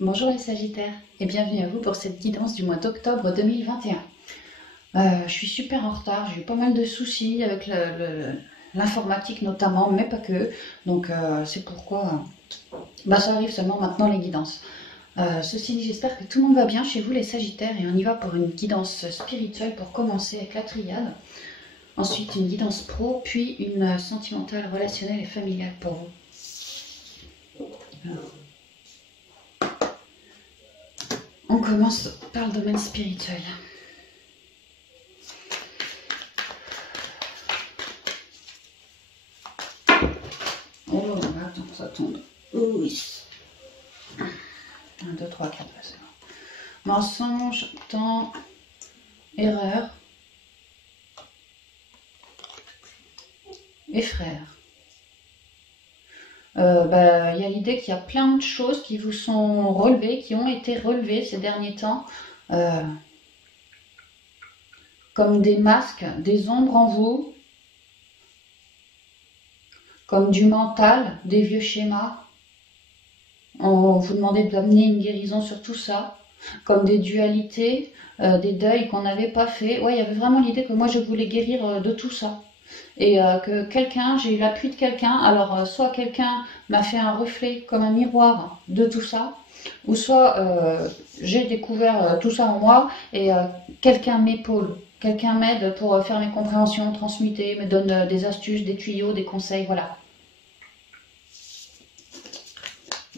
Bonjour les Sagittaires et bienvenue à vous pour cette guidance du mois d'octobre 2021. Je suis super en retard, j'ai eu pas mal de soucis avec l'informatique notamment, mais pas que. Donc c'est pourquoi ça arrive seulement maintenant les guidances. Ceci dit, j'espère que tout le monde va bien chez vous les Sagittaires et on y va pour une guidance spirituelle pour commencer avec la triade. Ensuite une guidance pro, puis une sentimentale, relationnelle et familiale pour vous. Alors, on commence par le domaine spirituel. Oh, attends, ça tombe. Oui. 1, 2, 3, 4, c'est bon. Mensonge, temps, erreur et frère. Il y a l'idée qu'il y a plein de choses qui vous sont relevées, qui ont été relevées ces derniers temps, comme des masques, des ombres en vous, comme du mental, des vieux schémas. On vous demandait d'amener une guérison sur tout ça, comme des dualités, des deuils qu'on n'avait pas fait. Ouais, il y avait vraiment l'idée que moi je voulais guérir de tout ça. Et que quelqu'un, j'ai eu l'appui de quelqu'un, alors soit quelqu'un m'a fait un reflet comme un miroir de tout ça, ou soit j'ai découvert tout ça en moi et quelqu'un m'épaule, quelqu'un m'aide pour faire mes compréhensions, transmuter, me donne des astuces, des tuyaux, des conseils, voilà.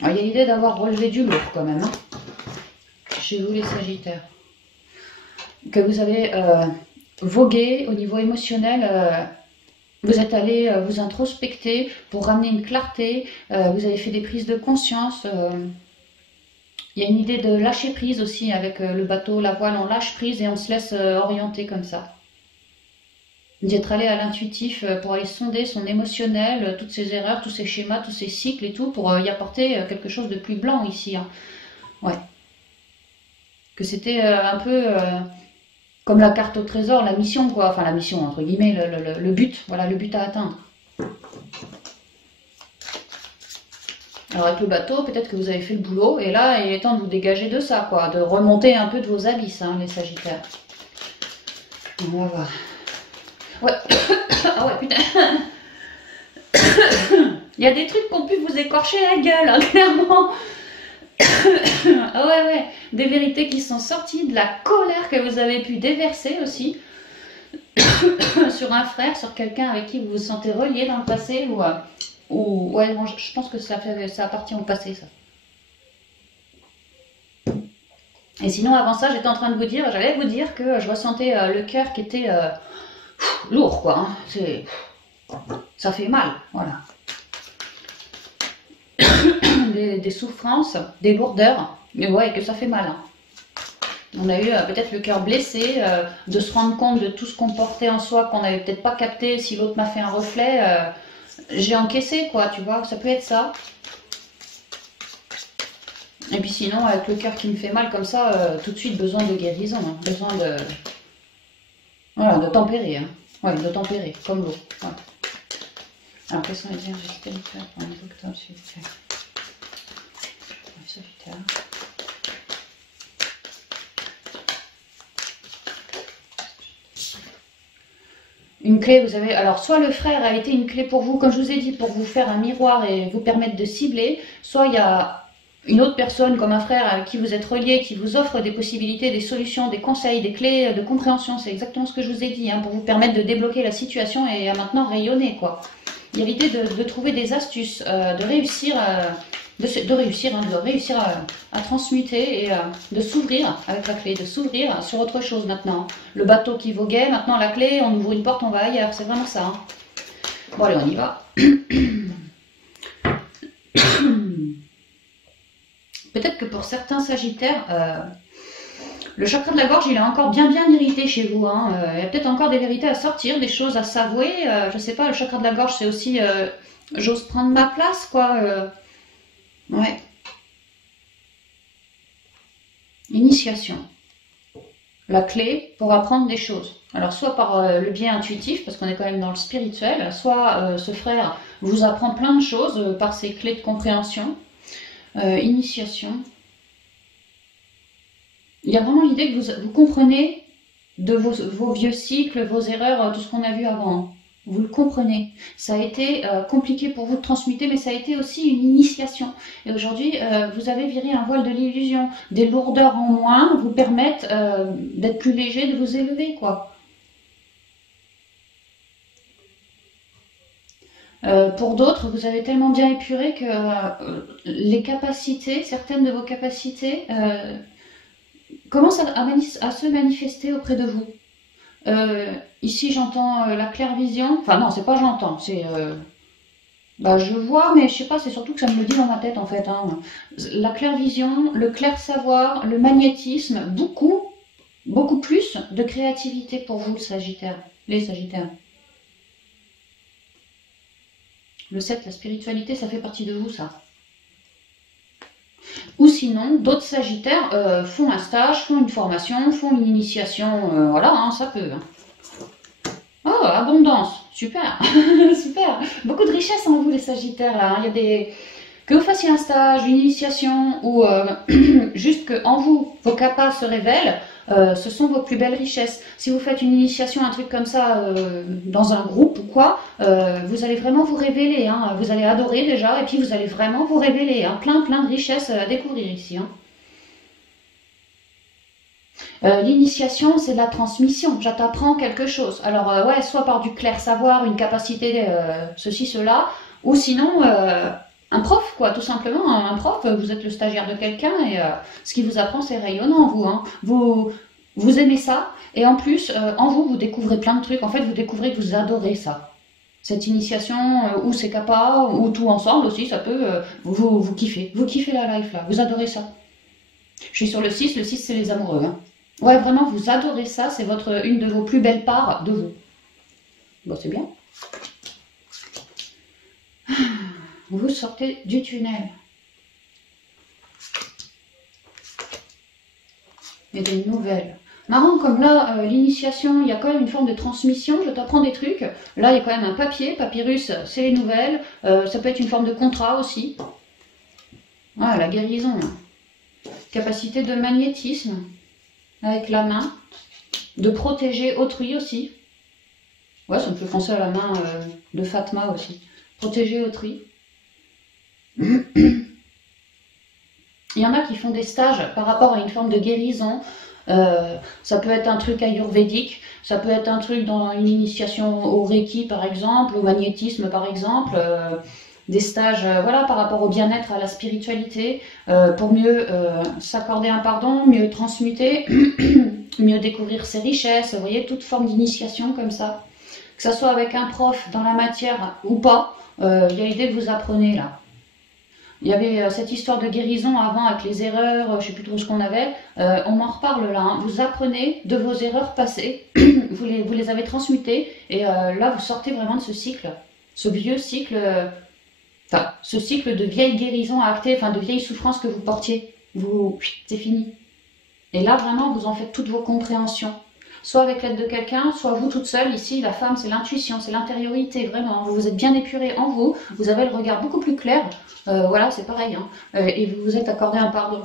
Alors, il y a l'idée d'avoir relevé du lourd quand même, hein, chez vous les Sagittaires. Que vous avez vogué au niveau émotionnel, vous êtes allé vous introspecter pour ramener une clarté, vous avez fait des prises de conscience. Il y a une idée de lâcher prise aussi avec le bateau, la voile, on lâche prise et on se laisse orienter comme ça. D'être allé à l'intuitif pour aller sonder son émotionnel, toutes ses erreurs, tous ses schémas, tous ses cycles et tout, pour y apporter quelque chose de plus blanc ici. Hein. Ouais. Que c'était un peu comme la carte au trésor, la mission quoi, enfin la mission entre guillemets, le but, voilà le but à atteindre. Alors avec le bateau, peut-être que vous avez fait le boulot, et là il est temps de vous dégager de ça quoi, de remonter un peu de vos abysses, hein, les Sagittaires. On va voir. Ouais, ah ouais putain. Il y a des trucs qui ont pu vous écorcher la gueule, hein, clairement. Ah ouais, des vérités qui sont sorties, de la colère que vous avez pu déverser aussi sur un frère, sur quelqu'un avec qui vous vous sentez relié dans le passé ou ouais, non, je pense que ça appartient au passé ça. Et sinon avant ça, j'étais en train de vous dire, j'allais vous dire que je ressentais le cœur qui était lourd quoi. Hein. Ça fait mal, voilà. Des souffrances, des lourdeurs, mais ouais, que ça fait mal. Hein. On a eu peut-être le cœur blessé, de se rendre compte de tout ce qu'on portait en soi, qu'on n'avait peut-être pas capté, si l'autre m'a fait un reflet, j'ai encaissé quoi, tu vois, ça peut être ça. Et puis sinon, avec le cœur qui me fait mal comme ça, tout de suite besoin de guérison, hein, besoin de... Voilà, de tempérer, hein. Ouais, de tempérer, comme l'eau. Ouais. Alors, quelles sont les énergies spirituelles pour les octobre, s'il vous plaît? Sagittaire. Une clé, vous avez... Alors, soit le frère a été une clé pour vous, comme je vous ai dit, pour vous faire un miroir et vous permettre de cibler, soit il y a une autre personne, comme un frère avec qui vous êtes relié, qui vous offre des possibilités, des solutions, des conseils, des clés de compréhension. C'est exactement ce que je vous ai dit, hein, pour vous permettre de débloquer la situation et à maintenant rayonner, quoi. Il y a l'idée de trouver des astuces, de réussir... de réussir à transmuter et de s'ouvrir avec la clé, de s'ouvrir sur autre chose maintenant. Le bateau qui voguait, maintenant la clé, on ouvre une porte, on va ailleurs, c'est vraiment ça. Hein. Bon allez, on y va. Peut-être que pour certains Sagittaires, le chakra de la gorge, il est encore bien irrité chez vous. Hein. Il y a peut-être encore des vérités à sortir, des choses à s'avouer. Je sais pas, le chakra de la gorge, c'est aussi j'ose prendre ma place, quoi. Ouais. Initiation. La clé pour apprendre des choses. Alors soit par le biais intuitif, parce qu'on est quand même dans le spirituel, soit ce frère vous apprend plein de choses par ses clés de compréhension. Initiation. il y a vraiment l'idée que vous comprenez de vos vieux cycles, vos erreurs, tout ce qu'on a vu avant. Vous le comprenez. Ça a été compliqué pour vous de transmuter, mais ça a été aussi une initiation. Et aujourd'hui, vous avez viré un voile de l'illusion. Des lourdeurs en moins vous permettent d'être plus léger, de vous élever, quoi. Pour d'autres, vous avez tellement bien épuré que les capacités, certaines de vos capacités, commencent à se manifester auprès de vous. Ici, j'entends la clairvision. Enfin, non, c'est pas j'entends, c'est... bah, je vois, mais je sais pas, c'est surtout que ça me le dit dans ma tête, en fait. Hein. La clairvision, le clair savoir, le magnétisme, beaucoup plus de créativité pour vous, les Sagittaires. Le 7, la spiritualité, ça fait partie de vous, ça. Ou sinon, d'autres Sagittaires font un stage, font une formation, font une initiation, voilà, hein, ça peut. Oh, abondance, super, super. Beaucoup de richesse en vous, les Sagittaires, là. Hein. Il y a des... Que vous fassiez un stage, une initiation, ou juste qu'en vous, vos capas se révèlent, ce sont vos plus belles richesses. Si vous faites une initiation, un truc comme ça, dans un groupe ou quoi, vous allez vraiment vous révéler. Hein. Vous allez adorer déjà, et puis vous allez vraiment vous révéler. Hein. Plein de richesses à découvrir ici. Hein. L'initiation, c'est de la transmission. Je t'apprends quelque chose. Alors, ouais, soit par du clair savoir, une capacité, ceci, cela, ou sinon... un prof, quoi, tout simplement, un prof, vous êtes le stagiaire de quelqu'un et ce qu'il vous apprend, c'est rayonnant, vous, hein. Vous aimez ça, et en plus, en vous, vous découvrez plein de trucs, en fait, vous découvrez que vous adorez ça. Cette initiation, ou c'est capa, ou tout ensemble aussi, ça peut, vous kiffez la life, là, vous adorez ça. Je suis sur le 6 c'est les amoureux, hein. Ouais, vraiment, vous adorez ça, c'est une de vos plus belles parts de vous. Bon, c'est bien. Vous sortez du tunnel. Il y a des nouvelles. Marrant, comme là, l'initiation, il y a quand même une forme de transmission, je t'apprends des trucs. Là, il y a quand même un papier, papyrus, c'est les nouvelles. Ça peut être une forme de contrat aussi. Ah, la guérison. Capacité de magnétisme, avec la main. De protéger autrui aussi. Ouais, ça me fait penser à la main de Fatma aussi. Protéger autrui. Il y en a qui font des stages par rapport à une forme de guérison. Ça peut être un truc ayurvédique, ça peut être un truc dans une initiation au Reiki par exemple, au magnétisme par exemple, des stages voilà, par rapport au bien-être, à la spiritualité, pour mieux s'accorder un pardon, mieux transmuter, mieux découvrir ses richesses, vous voyez, toute forme d'initiation comme ça. Que ça soit avec un prof dans la matière ou pas, il y a l'idée que vous apprenez là. Il y avait cette histoire de guérison avant avec les erreurs, je ne sais plus trop ce qu'on avait. On en reparle là. Hein. Vous apprenez de vos erreurs passées, vous les avez transmutées, et là vous sortez vraiment de ce cycle, ce vieux cycle, enfin ce cycle de vieille guérison à acter, enfin de vieilles souffrances que vous portiez. C'est fini. Et là vraiment vous en faites toutes vos compréhensions. Soit avec l'aide de quelqu'un, soit vous toute seule. Ici, la femme, c'est l'intuition, c'est l'intériorité, vraiment. Vous vous êtes bien épuré en vous, vous avez le regard beaucoup plus clair. Voilà, c'est pareil. Hein. Et vous vous êtes accordé un pardon.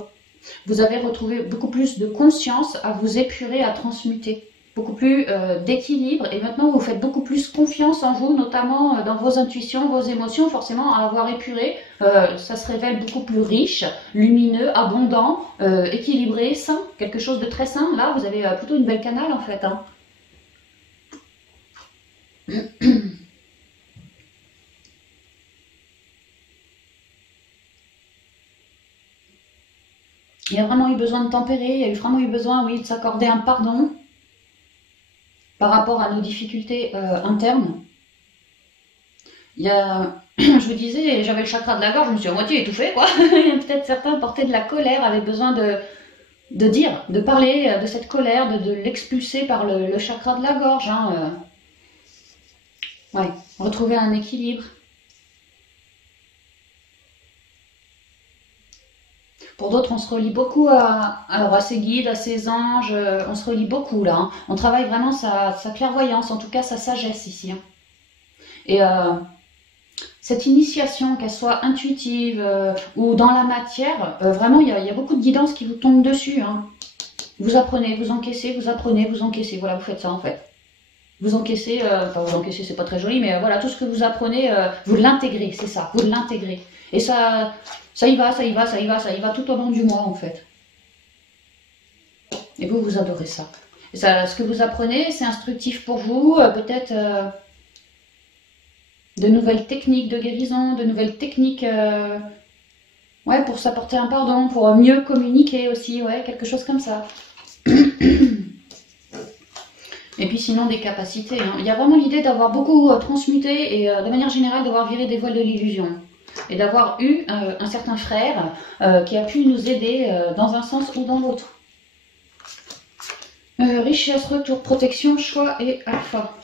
Vous avez retrouvé beaucoup plus de conscience à vous épurer, à transmuter. Beaucoup plus d'équilibre. Et maintenant, vous faites beaucoup plus confiance en vous, notamment dans vos intuitions, vos émotions. Forcément, à avoir épuré, ça se révèle beaucoup plus riche, lumineux, abondant, équilibré, sain. Quelque chose de très sain. Là, vous avez plutôt une belle canale, en fait. Hein. Il y a vraiment eu besoin de tempérer, il y a vraiment eu besoin, oui, de s'accorder un pardon par rapport à nos difficultés internes. Il y a, je vous disais, j'avais le chakra de la gorge, je me suis à moitié étouffée, quoi. Peut-être certains portaient de la colère, avaient besoin de dire, de parler de cette colère, de l'expulser par le chakra de la gorge. Hein. Ouais, retrouver un équilibre. Pour d'autres, on se relie beaucoup à ses guides, à ses anges, on se relie beaucoup là. Hein. On travaille vraiment sa clairvoyance, en tout cas sa sagesse ici. Hein. Et cette initiation, qu'elle soit intuitive ou dans la matière, vraiment il y a beaucoup de guidance qui vous tombe dessus. Hein. Vous apprenez, vous encaissez, vous apprenez, vous encaissez. Voilà, vous faites ça en fait. Vous encaissez, enfin vous encaissez, c'est pas très joli, mais voilà, tout ce que vous apprenez, vous l'intégrez, c'est ça, vous l'intégrez. Et ça y va, ça y va, ça y va, ça y va tout au long du mois en fait. Et vous, vous adorez ça. Et ça, ce que vous apprenez, c'est instructif pour vous, peut-être de nouvelles techniques de guérison, de nouvelles techniques, ouais, pour s'apporter un pardon, pour mieux communiquer aussi, ouais, quelque chose comme ça. Et puis sinon des capacités. Hein. Il y a vraiment l'idée d'avoir beaucoup transmuté et de manière générale d'avoir viré des voiles de l'illusion. Et d'avoir eu un certain frère qui a pu nous aider dans un sens ou dans l'autre. Richesse, retour, protection, choix et alpha.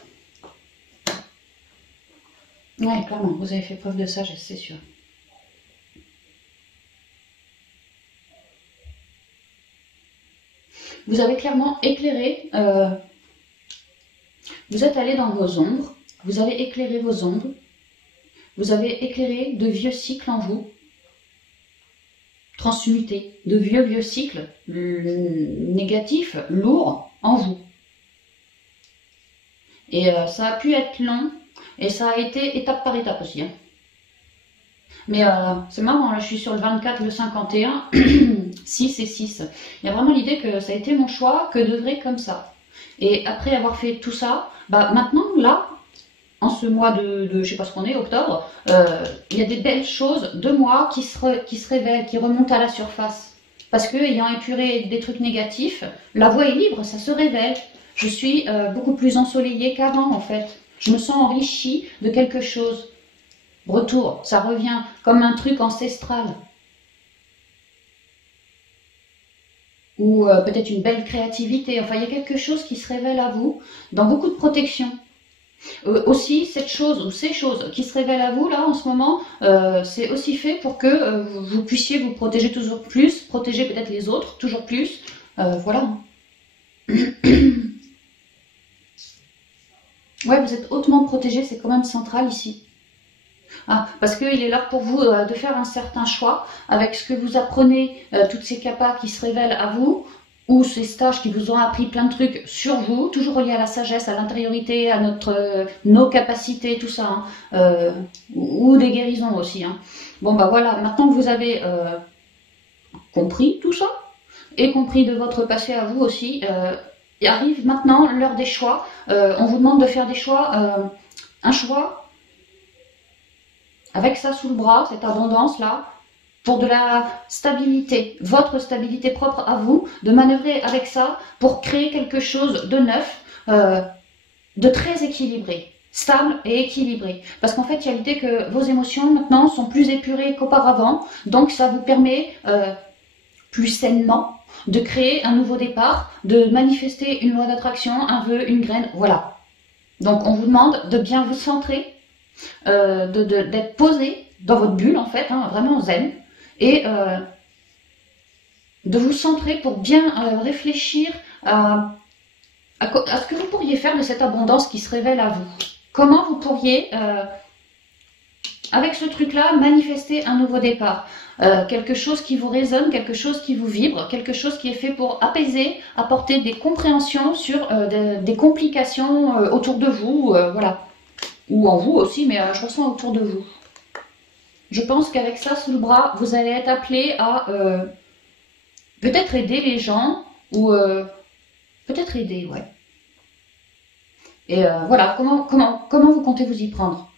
Ouais, clairement, vous avez fait preuve de sagesse, c'est sûr. Vous avez clairement éclairé, vous êtes allé dans vos ombres, vous avez éclairé vos ombres, vous avez éclairé de vieux cycles en vous, transmuté de vieux cycles négatifs, lourds en vous. Et ça a pu être long, et ça a été étape par étape aussi. Hein. Mais c'est marrant, là je suis sur le 24, le 51, 6 et 6. Il y a vraiment l'idée que ça a été mon choix, que d'œuvrer comme ça. Et après avoir fait tout ça, bah maintenant, là, en ce mois de je sais pas ce qu'on est, octobre, il y a des belles choses de moi qui se révèlent, qui remontent à la surface. Parce que, ayant épuré des trucs négatifs, la voie est libre, ça se révèle. Je suis beaucoup plus ensoleillée qu'avant, en fait. Je me sens enrichie de quelque chose. Retour, ça revient comme un truc ancestral. Ou peut-être une belle créativité. Enfin, il y a quelque chose qui se révèle à vous dans beaucoup de protection. Aussi, cette chose ou ces choses qui se révèlent à vous, là, en ce moment, c'est aussi fait pour que vous puissiez vous protéger toujours plus, protéger peut-être les autres toujours plus. Voilà. Ouais, vous êtes hautement protégé, c'est quand même central ici. Ah, parce qu'il est là pour vous de faire un certain choix avec ce que vous apprenez, toutes ces capas qui se révèlent à vous, ou ces stages qui vous ont appris plein de trucs sur vous, toujours reliés à la sagesse, à l'intériorité, à nos capacités, tout ça, hein, ou des guérisons aussi. Hein. Bon, bah voilà, maintenant que vous avez compris tout ça, et compris de votre passé à vous aussi, il arrive maintenant l'heure des choix. On vous demande de faire des choix, un choix avec ça sous le bras, cette abondance-là, pour de la stabilité, votre stabilité propre à vous, de manœuvrer avec ça pour créer quelque chose de neuf, de très équilibré, stable et équilibré. Parce qu'en fait, il y a l'idée que vos émotions maintenant sont plus épurées qu'auparavant, donc ça vous permet plus sainement de créer un nouveau départ, de manifester une loi d'attraction, un vœu, une graine, voilà. Donc on vous demande de bien vous centrer, d'être posé dans votre bulle en fait, hein, vraiment zen, et de vous centrer pour bien réfléchir à ce que vous pourriez faire de cette abondance qui se révèle à vous. Comment vous pourriez, avec ce truc-là, manifester un nouveau départ. Quelque chose qui vous résonne, quelque chose qui vous vibre, quelque chose qui est fait pour apaiser, apporter des compréhensions sur des complications autour de vous, voilà. Ou en vous aussi, mais je ressens autour de vous. Je pense qu'avec ça sous le bras, vous allez être appelé à peut-être aider les gens, ou peut-être aider, ouais. Et voilà, comment vous comptez vous y prendre?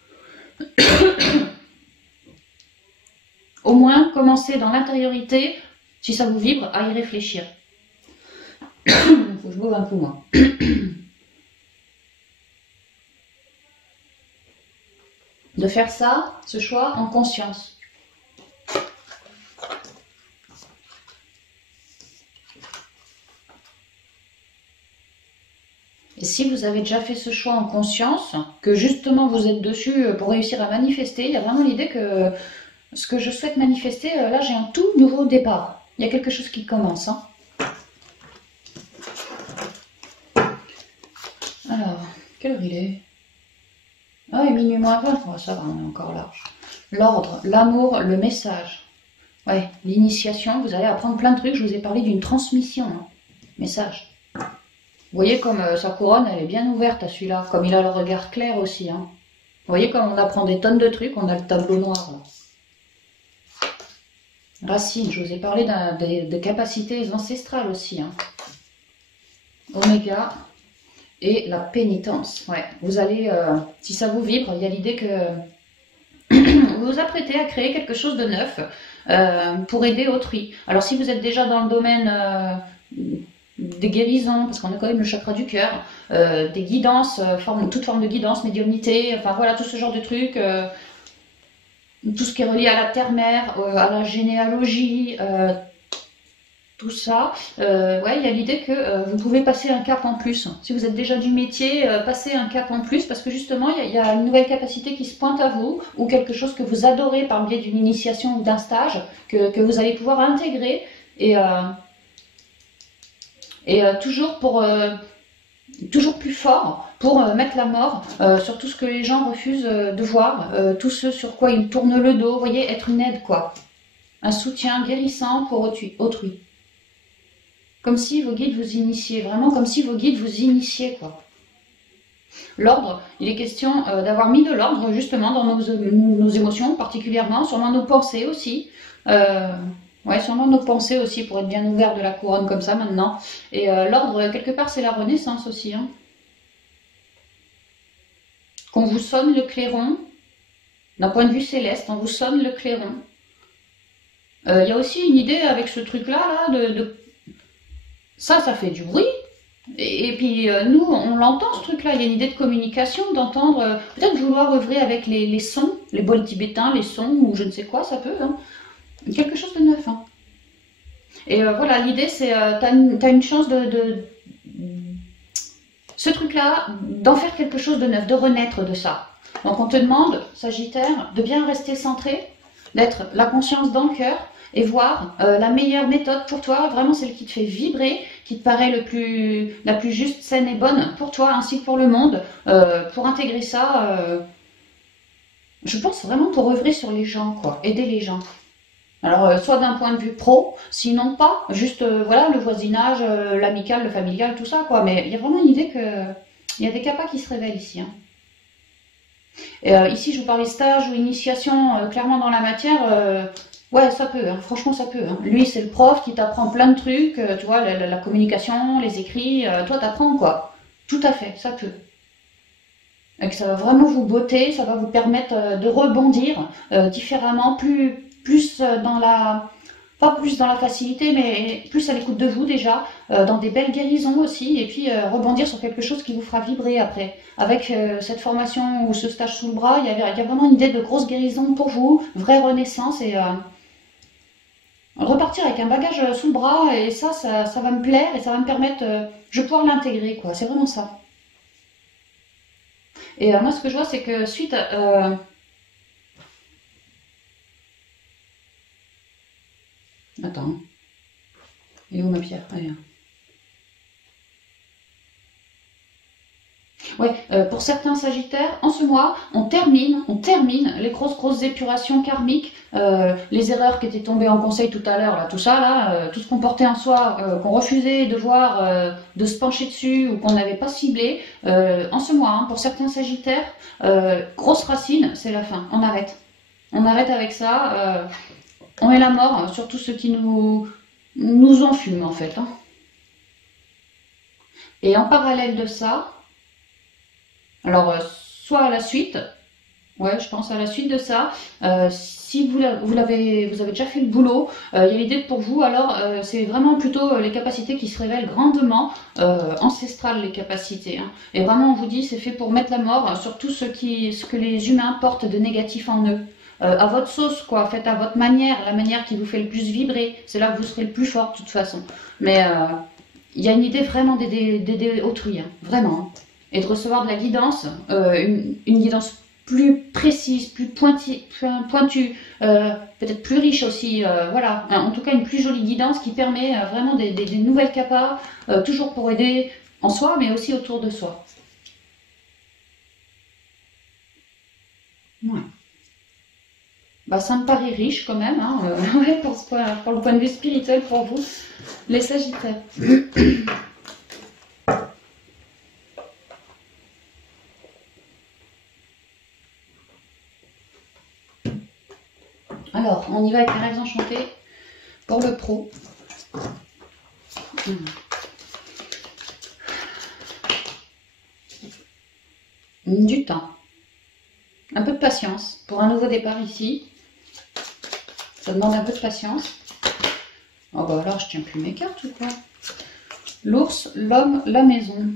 Au moins, commencez dans l'intériorité, si ça vous vibre, à y réfléchir. Il faut que je boive un coup, moi. De faire ça, ce choix, en conscience. Et si vous avez déjà fait ce choix en conscience, que justement vous êtes dessus pour réussir à manifester, il y a vraiment l'idée que ce que je souhaite manifester, là j'ai un tout nouveau départ. Il y a quelque chose qui commence. Hein. Alors, quelle heure il est? Ah, et minuit moins 20, oh, ça va, on est encore large. L'ordre, l'amour, le message. Ouais, l'initiation, vous allez apprendre plein de trucs, je vous ai parlé d'une transmission. Hein. Message. Vous voyez comme sa couronne, elle est bien ouverte à celui-là. Comme il a le regard clair aussi. Hein. Vous voyez comme on apprend des tonnes de trucs, on a le tableau noir. Là. Racine, je vous ai parlé de capacités ancestrales aussi. Hein. Oméga et la pénitence. Ouais, vous allez, si ça vous vibre, il y a l'idée que vous vous apprêtez à créer quelque chose de neuf pour aider autrui. Alors si vous êtes déjà dans le domaine des guérisons, parce qu'on a quand même le chakra du cœur, des guidances, toute forme de guidance, médiumnité, enfin voilà, tout ce genre de trucs, tout ce qui est relié à la terre-mère, à la généalogie, tout ça, ouais, il y a l'idée que vous pouvez passer un cap en plus. Si vous êtes déjà du métier, passez un cap en plus, parce que justement, il y a une nouvelle capacité qui se pointe à vous, ou quelque chose que vous adorez par le biais d'une initiation ou d'un stage, que vous allez pouvoir intégrer, et toujours toujours plus fort pour mettre la mort sur tout ce que les gens refusent de voir, tout ce sur quoi ils tournent le dos, vous voyez, être une aide, quoi. Un soutien guérissant pour autrui. Comme si vos guides vous initiaient, vraiment comme si vos guides vous initiaient, quoi. L'ordre, il est question d'avoir mis de l'ordre justement dans nos émotions particulièrement, sûrement nos pensées aussi. Ouais, sûrement nos pensées aussi pour être bien ouvert de la couronne comme ça maintenant. Et l'ordre, quelque part, c'est la renaissance aussi. Hein. Qu'on vous sonne le clairon, d'un point de vue céleste, on vous sonne le clairon. Il y a aussi une idée avec ce truc-là, ça fait du bruit. Et puis nous, on l'entend ce truc-là, il y a une idée de communication, d'entendre, peut-être vouloir œuvrer avec les sons, les bols tibétains, les sons, ou je ne sais quoi, ça peut, hein. Quelque chose de neuf. Hein. Et voilà, l'idée c'est, t'as une chance ce truc-là, d'en faire quelque chose de neuf, de renaître de ça. Donc on te demande, Sagittaire, de bien rester centré, d'être la conscience dans le cœur, et voir la meilleure méthode pour toi, vraiment celle qui te fait vibrer, qui te paraît la plus juste, saine et bonne pour toi ainsi que pour le monde, pour intégrer ça, je pense vraiment pour œuvrer sur les gens, quoi, aider les gens. Alors, soit d'un point de vue pro, sinon pas, juste, voilà, le voisinage, l'amical, le familial, tout ça, quoi, mais il y a vraiment une idée que il y a des capas qui se révèlent ici, hein. Et, ici, je vous parlais stage ou initiation, clairement dans la matière, ouais, ça peut, hein, franchement, ça peut. Hein. Lui, c'est le prof qui t'apprend plein de trucs, tu vois, la communication, les écrits, toi, t'apprends, quoi. Tout à fait, ça peut. Et que ça va vraiment vous botter, ça va vous permettre de rebondir différemment, plus dans la... Pas plus dans la facilité, mais plus à l'écoute de vous déjà, dans des belles guérisons aussi, et puis rebondir sur quelque chose qui vous fera vibrer après. Avec cette formation ou ce stage sous le bras, il y a vraiment une idée de grosse guérison pour vous, vraie renaissance, et repartir avec un bagage sous le bras, et ça va me plaire, et ça va me permettre, je vais pouvoir l'intégrer, quoi, c'est vraiment ça. Et moi, ce que je vois, c'est que suite à... Attends. Elle est où ma pierre? Allez. Ouais, pour certains Sagittaires, en ce mois, on termine les grosses épurations karmiques, les erreurs qui étaient tombées en conseil tout à l'heure, là, tout ça, là, tout ce qu'on portait en soi, qu'on refusait de voir, de se pencher dessus ou qu'on n'avait pas ciblé, en ce mois, hein, pour certains Sagittaires, grosse racine, c'est la fin, on arrête. On arrête avec ça, on met la mort sur tous ceux qui nous enfument en fait. Hein. Et en parallèle de ça, alors soit à la suite, ouais, je pense à la suite de ça, si vous avez déjà fait le boulot, il y a l'idée pour vous, alors c'est vraiment plutôt les capacités qui se révèlent grandement, ancestrales les capacités. Hein. Et vraiment on vous dit c'est fait pour mettre la mort sur tout ce que les humains portent de négatif en eux. À votre sauce, quoi, faites à votre manière, la manière qui vous fait le plus vibrer, c'est là que vous serez le plus fort de toute façon. Mais il y a une idée vraiment d'aider autrui, hein, vraiment. Hein. Et de recevoir de la guidance, une guidance plus précise, plus pointue, peut-être plus riche aussi, voilà. En tout cas, une plus jolie guidance qui permet vraiment des nouvelles capas, toujours pour aider en soi, mais aussi autour de soi. Ouais. Bah, ça me paraît riche quand même, hein, ouais, pour le point de vue spirituel pour vous. Les Sagittaires. Alors, on y va avec les rêves enchantés pour le pro. Du temps. Un peu de patience pour un nouveau départ ici. Ça demande un peu de patience. Oh bah alors, je tiens plus mes cartes ou quoi? L'ours, l'homme, la maison.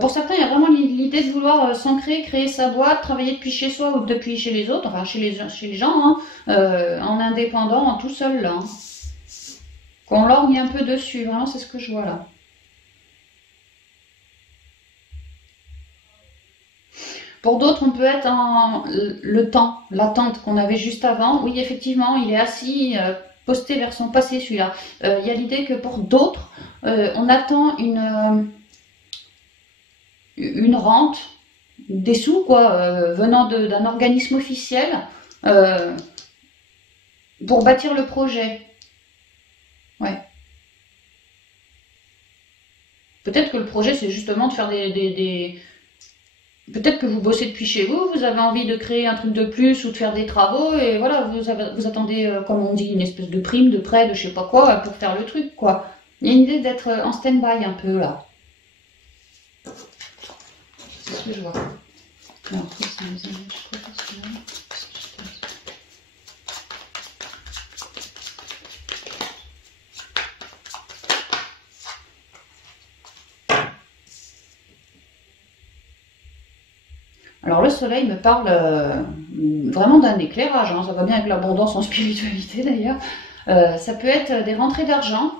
Pour certains, il y a vraiment l'idée de vouloir s'ancrer, créer sa boîte, travailler depuis chez soi ou depuis chez les autres, enfin chez les gens, hein, en indépendant, en tout seul là. Hein. Qu'on lorgne un peu dessus, vraiment c'est ce que je vois là. Pour d'autres, on peut être en le temps, l'attente qu'on avait juste avant. Oui, effectivement, il est assis, posté vers son passé celui-là. Il y a l'idée que pour d'autres, on attend une rente, des sous, quoi, venant d'un organisme officiel pour bâtir le projet. Ouais. Peut-être que le projet, c'est justement de faire Peut-être que vous bossez depuis chez vous, vous avez envie de créer un truc de plus ou de faire des travaux, et voilà, vous attendez, comme on dit, une espèce de prime, de prêt, de je sais pas quoi, pour faire le truc, quoi. Il y a une idée d'être en stand-by un peu, là. C'est ce que je vois. Alors, c'est les images professionnelles. Alors le soleil me parle vraiment d'un éclairage, hein, ça va bien avec l'abondance en spiritualité d'ailleurs. Ça peut être des rentrées d'argent,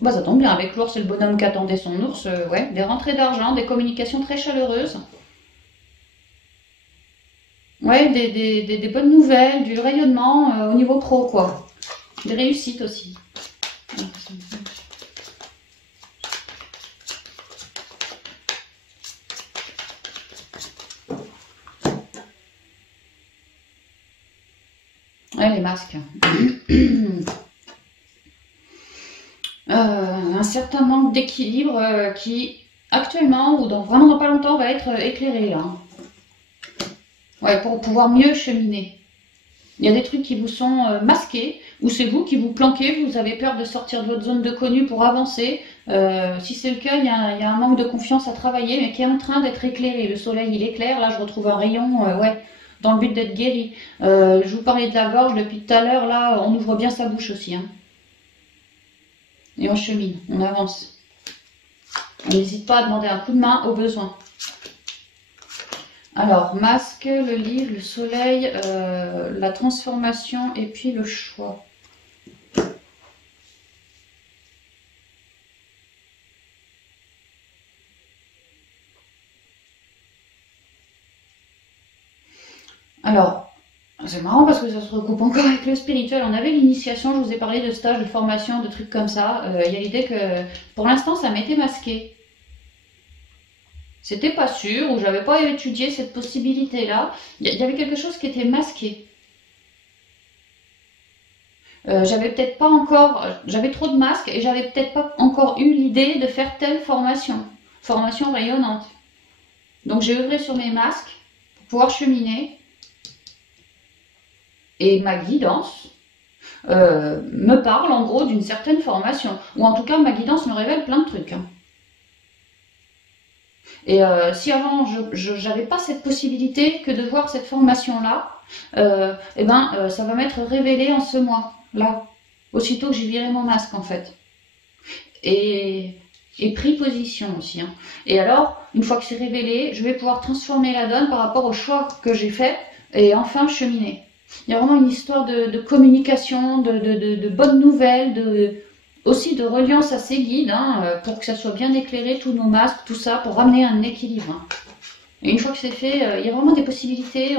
bah, ça tombe bien avec l'ours et le bonhomme qui attendait son ours, ouais, des rentrées d'argent, des communications très chaleureuses. Ouais, des bonnes nouvelles, du rayonnement au niveau pro, quoi. Des réussites aussi. Ouais, les masques. Un certain manque d'équilibre qui, actuellement, ou vraiment dans pas longtemps, va être éclairé, là. Ouais, pour pouvoir mieux cheminer. Il y a des trucs qui vous sont masqués, ou c'est vous qui vous planquez, vous avez peur de sortir de votre zone de connu pour avancer. Si c'est le cas, il y a un manque de confiance à travailler, mais qui est en train d'être éclairé. Le soleil, il éclaire, là je retrouve un rayon, ouais, dans le but d'être guéri. Je vous parlais de la gorge depuis tout à l'heure, là on ouvre bien sa bouche aussi. Hein. Et on chemine, on avance. On n'hésite pas à demander un coup de main au besoin. Alors, masque, le livre, le soleil, la transformation et puis le choix. Alors, c'est marrant parce que ça se recoupe encore avec le spirituel. On avait l'initiation, je vous ai parlé de stages, de formation, de trucs comme ça. Il y a l'idée que pour l'instant, ça m'était masqué. C'était pas sûr, ou j'avais pas étudié cette possibilité-là. Il y avait quelque chose qui était masqué. J'avais peut-être pas encore, j'avais trop de masques et j'avais peut-être pas encore eu l'idée de faire telle formation rayonnante. Donc j'ai œuvré sur mes masques pour pouvoir cheminer. Et ma guidance me parle en gros d'une certaine formation. Ou en tout cas, ma guidance me révèle plein de trucs. Hein. Et si avant, je n'avais pas cette possibilité que de voir cette formation-là, ça va m'être révélé en ce mois-là. Aussitôt que j'ai viré mon masque, en fait. Et pris position aussi. Hein. Et alors, une fois que c'est révélé, je vais pouvoir transformer la donne par rapport au choix que j'ai fait et enfin cheminer. Il y a vraiment une histoire de communication, de bonnes nouvelles, aussi de reliance à ses guides, hein, pour que ça soit bien éclairé, tous nos masques, tout ça, pour ramener un équilibre. Hein. Et une fois que c'est fait, il y a vraiment des possibilités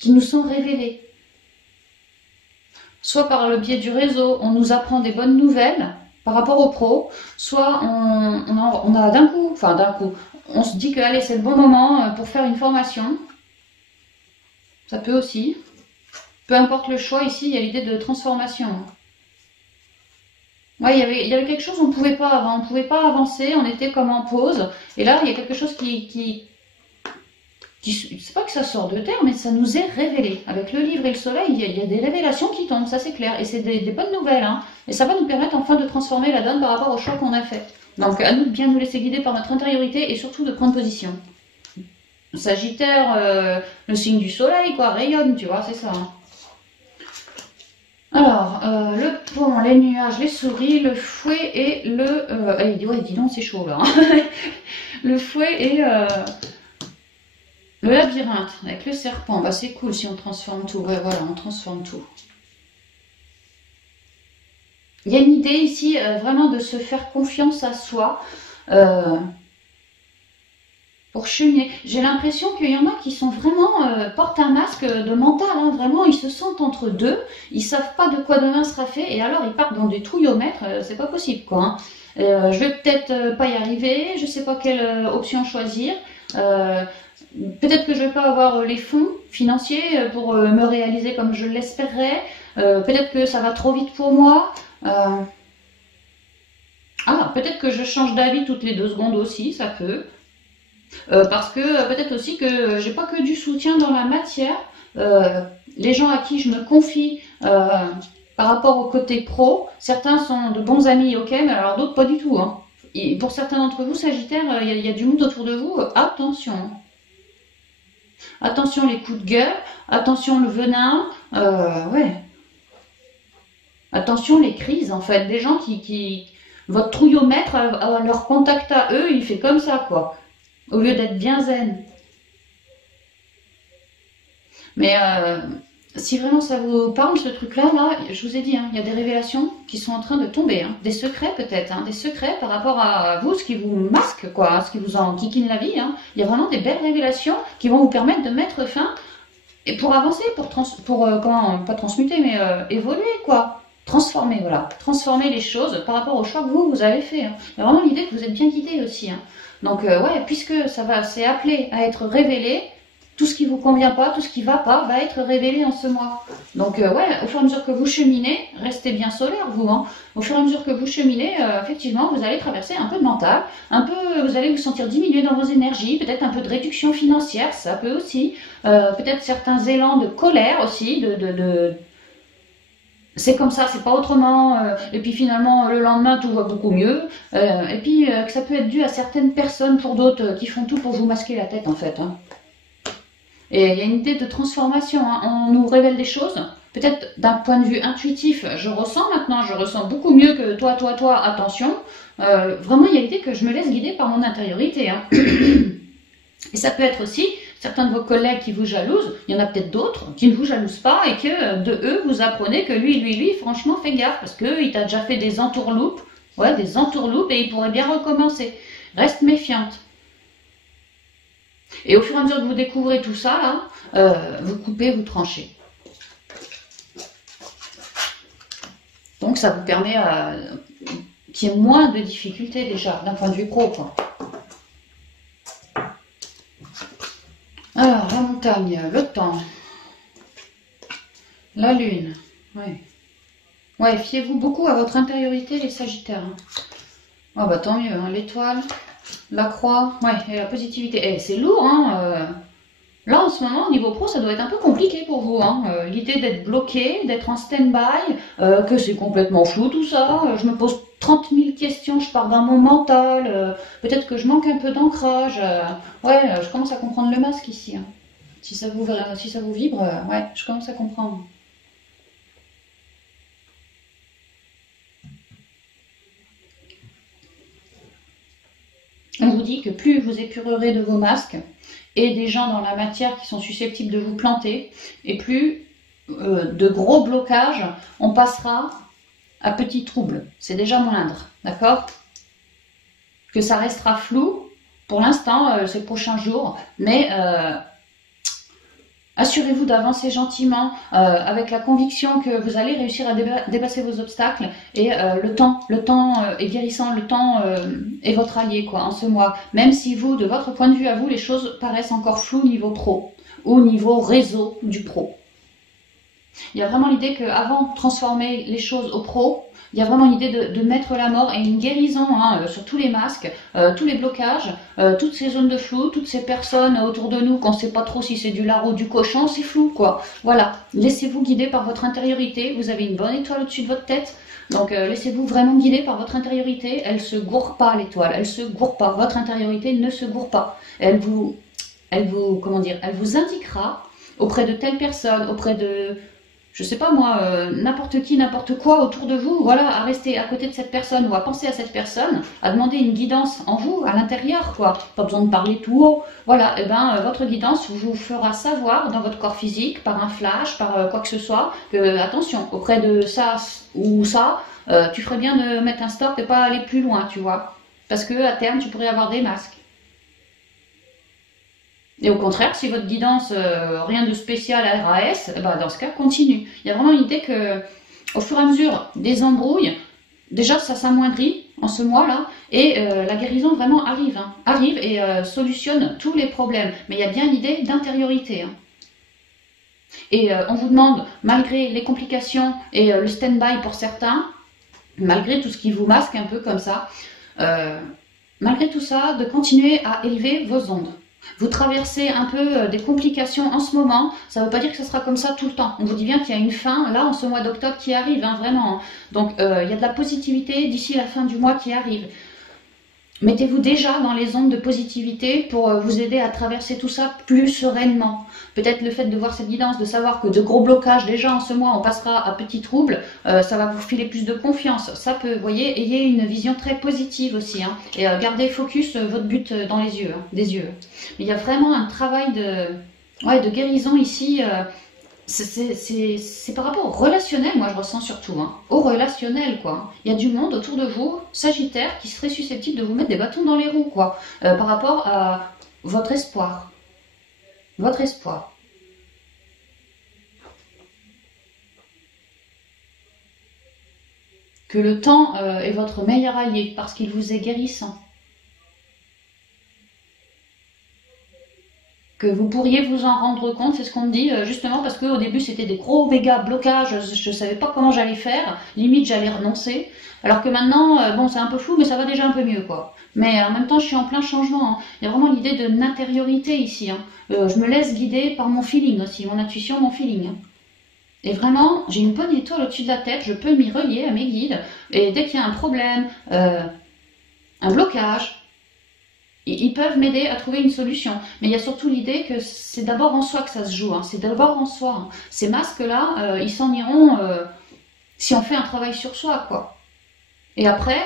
qui nous sont révélées. Soit par le biais du réseau, on nous apprend des bonnes nouvelles par rapport aux pros, soit on a d'un coup, on se dit que allez, c'est le bon moment pour faire une formation. Ça peut aussi. Peu importe le choix, ici, il y a l'idée de transformation. Ouais, il y avait quelque chose, on ne pouvait pas avant, on ne pouvait pas avancer, on était comme en pause. Et là, il y a quelque chose c'est pas que ça sort de terre, mais ça nous est révélé. Avec le livre et le soleil, il y a des révélations qui tombent, ça c'est clair. Et c'est des bonnes nouvelles, hein. Et ça va nous permettre enfin de transformer la donne par rapport au choix qu'on a fait. Donc à nous de bien nous laisser guider par notre intériorité et surtout de prendre position. Sagittaire, le signe du soleil, quoi, rayonne, tu vois, c'est ça, hein. Alors, le pont, les nuages, les souris, le fouet et le... ouais, dis donc, c'est chaud là, hein. Le fouet et le labyrinthe avec le serpent. Bah, c'est cool si on transforme tout. Ouais, voilà, on transforme tout. Il y a une idée ici, vraiment de se faire confiance à soi. Pour cheminer. J'ai l'impression qu'il y en a qui sont vraiment portent un masque de mental, hein, vraiment ils se sentent entre deux, ils savent pas de quoi demain sera fait et alors ils partent dans des trouillomètres, c'est pas possible quoi, hein. Je vais peut-être pas y arriver, je sais pas quelle option choisir, peut-être que je vais pas avoir les fonds financiers pour me réaliser comme je l'espérerais, peut-être que ça va trop vite pour moi, peut-être que je change d'avis toutes les 2 secondes aussi, ça peut. Parce que peut-être aussi que j'ai pas que du soutien dans la matière. Les gens à qui je me confie par rapport au côté pro, certains sont de bons amis, ok, mais alors d'autres pas du tout, hein. Et pour certains d'entre vous, Sagittaire, il y a du monde autour de vous, attention. Attention les coups de gueule, attention le venin, ouais. Attention les crises, en fait, des gens votre trouillomètre, leur contact à eux, il fait comme ça, quoi. Au lieu d'être bien zen. Mais si vraiment ça vous parle, ce truc-là, là, je vous ai dit, hein, il y a des révélations qui sont en train de tomber. Hein. Des secrets peut-être, hein, des secrets par rapport à vous, ce qui vous masque, quoi, ce qui vous enquiquine la vie. Hein. Il y a vraiment des belles révélations qui vont vous permettre de mettre fin, et pour avancer, comment, pas transmuter, mais évoluer, quoi. Transformer, voilà. Transformer les choses par rapport au choix que vous avez fait. Hein. Il y a vraiment l'idée que vous êtes bien guidé aussi. Hein. Donc, ouais, puisque c'est appelé à être révélé, tout ce qui vous convient pas, tout ce qui va pas, va être révélé en ce mois. Donc, ouais, au fur et à mesure que vous cheminez, restez bien solaire, vous, hein. Au fur et à mesure que vous cheminez, effectivement, vous allez traverser un peu de mental, vous allez vous sentir diminué dans vos énergies, peut-être un peu de réduction financière, ça peut aussi, peut-être certains élans de colère aussi, c'est comme ça, c'est pas autrement, et puis finalement le lendemain tout va beaucoup mieux, et puis que ça peut être dû à certaines personnes pour d'autres qui font tout pour vous masquer la tête en fait, hein. Et il y a une idée de transformation, hein. On nous révèle des choses, peut-être d'un point de vue intuitif, je ressens beaucoup mieux que toi, attention, vraiment il y a l'idée que je me laisse guider par mon intériorité, hein. Et ça peut être aussi certains de vos collègues qui vous jalousent, il y en a peut-être d'autres qui ne vous jalousent pas et que de eux, vous apprenez que lui, franchement, fais gaffe parce qu'il t'a déjà fait des entourloupes, ouais, des entourloupes et il pourrait bien recommencer. Reste méfiante. Et au fur et à mesure que vous découvrez tout ça, là, vous coupez, vous tranchez. Donc ça vous permet qu'il y ait moins de difficultés déjà, d'un point de vue pro, quoi. Alors, la montagne, le temps, la lune, ouais. Ouais, fiez-vous beaucoup à votre intériorité, les Sagittaires. Hein. Ah bah tant mieux, hein, l'étoile, la croix, ouais, et la positivité. Eh, c'est lourd, hein. Là, en ce moment, au niveau pro, ça doit être un peu compliqué pour vous. Hein. L'idée d'être bloqué, d'être en stand-by, que c'est complètement flou tout ça. Je me pose 30 000 questions, je pars dans mon mental. Peut-être que je manque un peu d'ancrage. Ouais, je commence à comprendre le masque ici. Hein. Si ça vous vibre, ouais, je commence à comprendre. On vous dit que plus vous épurerez de vos masques, et des gens dans la matière qui sont susceptibles de vous planter, et plus de gros blocages, on passera à petits troubles. C'est déjà moindre, d'accord? Que ça restera flou pour l'instant, ces prochains jours, mais assurez-vous d'avancer gentiment avec la conviction que vous allez réussir à dépasser vos obstacles et le temps est guérissant, le temps est votre allié quoi en ce mois. Même si vous, de votre point de vue à vous, les choses paraissent encore floues au niveau pro ou au niveau réseau du pro. Il y a vraiment l'idée qu'avant de transformer les choses au pro, il y a vraiment l'idée de mettre la mort et une guérison hein, sur tous les masques, tous les blocages, toutes ces zones de flou, toutes ces personnes autour de nous qu'on ne sait pas trop si c'est du lard ou du cochon, c'est flou quoi. Voilà, laissez-vous guider par votre intériorité, vous avez une bonne étoile au-dessus de votre tête, donc laissez-vous vraiment guider par votre intériorité, elle se gourre pas l'étoile, elle se gourre pas, votre intériorité ne se gourre pas, comment dire, elle vous indiquera auprès de telle personne, auprès de je sais pas moi, n'importe qui, n'importe quoi autour de vous, voilà, à rester à côté de cette personne ou à penser à cette personne, à demander une guidance en vous, à l'intérieur, quoi. Pas besoin de parler tout haut. Voilà, et ben votre guidance vous fera savoir dans votre corps physique, par un flash, par quoi que ce soit, que attention, auprès de ça ou ça, tu ferais bien de mettre un stop et pas aller plus loin, tu vois. Parce que à terme, tu pourrais avoir des masques. Et au contraire, si votre guidance, rien de spécial à RAS, bah dans ce cas, continue. Il y a vraiment l'idée que, au fur et à mesure des embrouilles, déjà ça s'amoindrit en ce mois-là, et la guérison vraiment arrive, hein, arrive et solutionne tous les problèmes. Mais il y a bien l'idée d'intériorité. Hein. Et on vous demande, malgré les complications et le stand-by pour certains, malgré tout ce qui vous masque un peu comme ça, malgré tout ça, de continuer à élever vos ondes. Vous traversez un peu des complications en ce moment, ça ne veut pas dire que ce sera comme ça tout le temps. On vous dit bien qu'il y a une fin, là, en ce mois d'octobre qui arrive, hein, vraiment. Donc, il y a de la positivité d'ici la fin du mois qui arrive. Mettez-vous déjà dans les ondes de positivité pour vous aider à traverser tout ça plus sereinement. Peut-être le fait de voir cette guidance, de savoir que de gros blocages, déjà en ce mois, on passera à petits troubles, ça va vous filer plus de confiance. Ça peut, vous voyez, ayez une vision très positive aussi. Hein, et gardez focus votre but dans les yeux, hein, des yeux. Mais il y a vraiment un travail de guérison ici. C'est par rapport au relationnel, moi je ressens surtout, hein, au relationnel quoi. Il y a du monde autour de vous, Sagittaire, qui serait susceptible de vous mettre des bâtons dans les roues quoi, par rapport à votre espoir. Votre espoir. Que le temps est votre meilleur allié parce qu'il vous est guérissant. Que vous pourriez vous en rendre compte, c'est ce qu'on me dit, justement parce qu'au début c'était des gros méga blocages, je ne savais pas comment j'allais faire, limite j'allais renoncer, alors que maintenant, bon c'est un peu flou mais ça va déjà un peu mieux quoi. Mais en même temps je suis en plein changement, hein. Il y a vraiment l'idée de l'intériorité ici, hein. Je me laisse guider par mon feeling aussi, mon intuition, mon feeling. Hein. Et vraiment, j'ai une bonne étoile au-dessus de la tête, je peux m'y relier à mes guides, et dès qu'il y a un problème, un blocage, ils peuvent m'aider à trouver une solution. Mais il y a surtout l'idée que c'est d'abord en soi que ça se joue. Hein. C'est d'abord en soi. Hein. Ces masques-là, ils s'en iront si on fait un travail sur soi, quoi. Et après,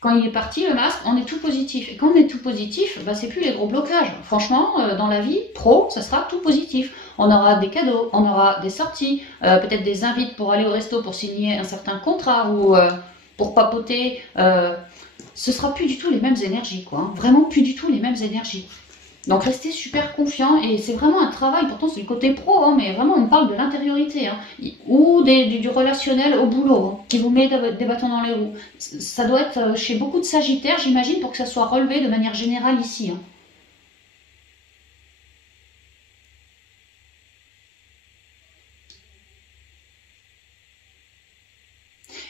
quand il est parti, le masque, on est tout positif. Et quand on est tout positif, bah, c'est plus les gros blocages. Franchement, dans la vie pro, ça sera tout positif. On aura des cadeaux, on aura des sorties, peut-être des invites pour aller au resto pour signer un certain contrat ou pour papoter. Ce sera plus du tout les mêmes énergies, quoi. Hein. Vraiment plus du tout les mêmes énergies. Donc restez super confiant et c'est vraiment un travail, pourtant c'est le côté pro, hein, mais vraiment on parle de l'intériorité, hein, ou du relationnel au boulot, hein, qui vous met des bâtons dans les roues. Ça doit être chez beaucoup de Sagittaires, j'imagine, pour que ça soit relevé de manière générale ici. Hein.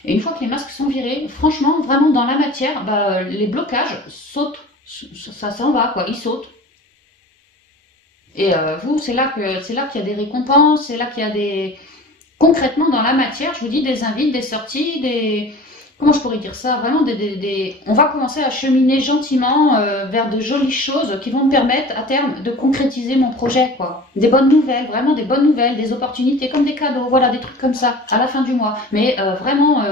Et une fois que les masques sont virés, franchement, vraiment dans la matière, bah, les blocages sautent, ça s'en va, quoi, ils sautent. Et vous, c'est là qu'il y a des récompenses, c'est là qu'il y a des... Concrètement, dans la matière, je vous dis des invites, des sorties, des... Comment je pourrais dire ça? Vraiment, on va commencer à cheminer gentiment vers de jolies choses qui vont me permettre, à terme, de concrétiser mon projet, quoi. Des bonnes nouvelles, vraiment des bonnes nouvelles, des opportunités comme des cadeaux, voilà, des trucs comme ça, à la fin du mois. Mais vraiment,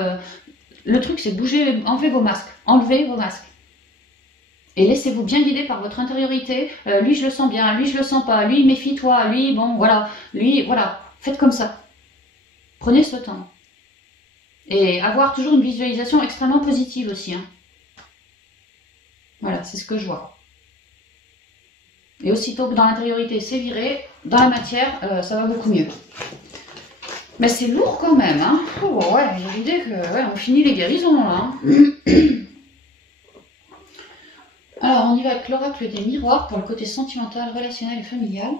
le truc, c'est bouger, enlevez vos masques. Enlevez vos masques. Et laissez-vous bien guider par votre intériorité. Lui, je le sens bien, lui, je le sens pas. Lui, méfie-toi. Lui, bon, voilà. Lui, voilà. Faites comme ça. Prenez ce temps. Et avoir toujours une visualisation extrêmement positive aussi. Hein. Voilà, c'est ce que je vois. Et aussitôt que dans l'intériorité, c'est viré, dans la matière, ça va beaucoup mieux. Mais c'est lourd quand même. Hein. Oh, ouais, j'ai l'idée que ouais, on finit les guérisons là. Hein. Alors, on y va avec l'oracle des miroirs pour le côté sentimental, relationnel et familial.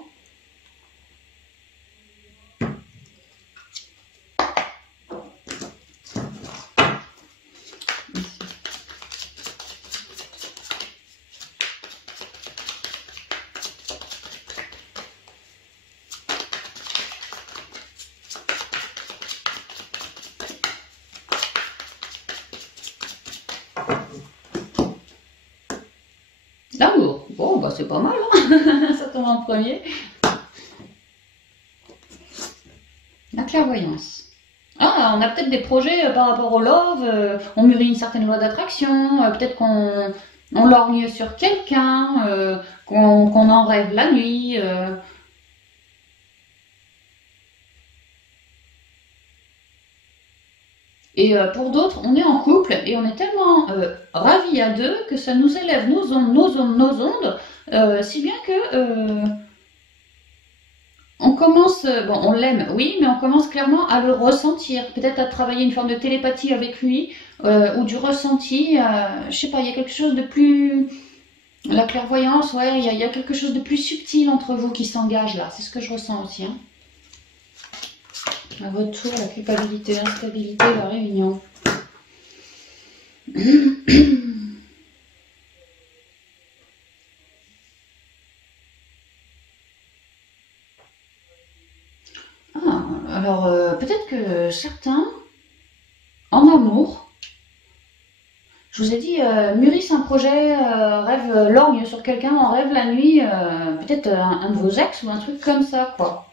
bah c'est pas mal, hein. Ça tombe en premier. La clairvoyance. Ah, on a peut-être des projets par rapport au love, on mûrit une certaine loi d'attraction, peut-être qu'on lorgne sur quelqu'un, qu'on en rêve la nuit. Et pour d'autres, on est en couple et on est tellement ravis à deux que ça nous élève nos ondes, si bien que on commence, bon, on l'aime, oui, mais on commence clairement à le ressentir. Peut-être à travailler une forme de télépathie avec lui, ou du ressenti. Je sais pas, il y a quelque chose de plus... La clairvoyance, ouais, il y a quelque chose de plus subtil entre vous qui s'engage là. C'est ce que je ressens aussi. Hein. Un retour, la culpabilité, l'instabilité, la réunion. Ah, alors, peut-être que certains, en amour, je vous ai dit, mûrissent un projet, rêve, lorgne sur quelqu'un, en rêve la nuit, peut-être un de vos ex ou un truc comme ça, quoi.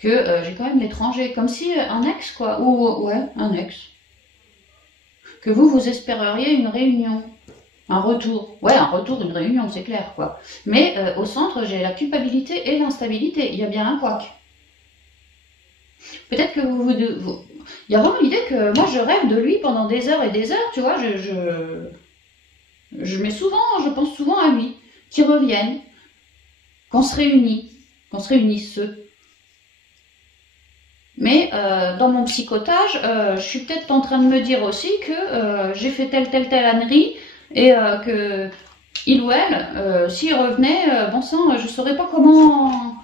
Que j'ai quand même l'étranger, comme si un ex, quoi, ou ouais, un ex. Que vous espéreriez une réunion. Un retour. Ouais, un retour d'une réunion, c'est clair, quoi. Mais au centre, j'ai la culpabilité et l'instabilité. Il y a bien un couac. Peut-être que il y a vraiment l'idée que moi, je rêve de lui pendant des heures et des heures, tu vois. Je mets souvent, je pense souvent à lui. Qu'il revienne. Qu'on se réunisse. Qu'on se réunisse. Mais dans mon psychotage, je suis peut-être en train de me dire aussi que j'ai fait telle ânerie et que il ou elle, s'il revenait, bon sang, je ne saurais pas comment...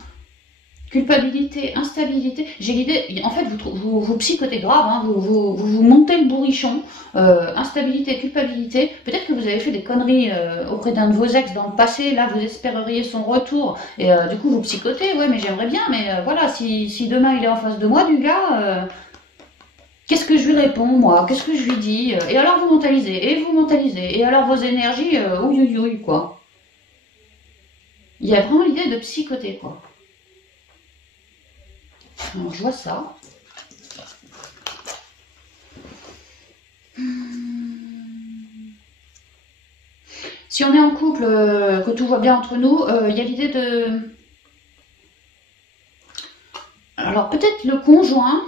Culpabilité, instabilité, j'ai l'idée, en fait vous psychotez grave, hein, vous montez le bourrichon, instabilité, culpabilité, peut-être que vous avez fait des conneries auprès d'un de vos ex dans le passé, là vous espéreriez son retour, et du coup vous psychotez, ouais mais j'aimerais bien, mais voilà, si demain il est en face de moi du gars, qu'est-ce que je lui réponds moi, qu'est-ce que je lui dis, et alors vous mentalisez, et alors vos énergies, ouïouïouï quoi. Il y a vraiment l'idée de psychoter quoi. Alors, je vois ça. Si on est en couple, que tout va bien entre nous, il y a l'idée de... Alors, peut-être le conjoint,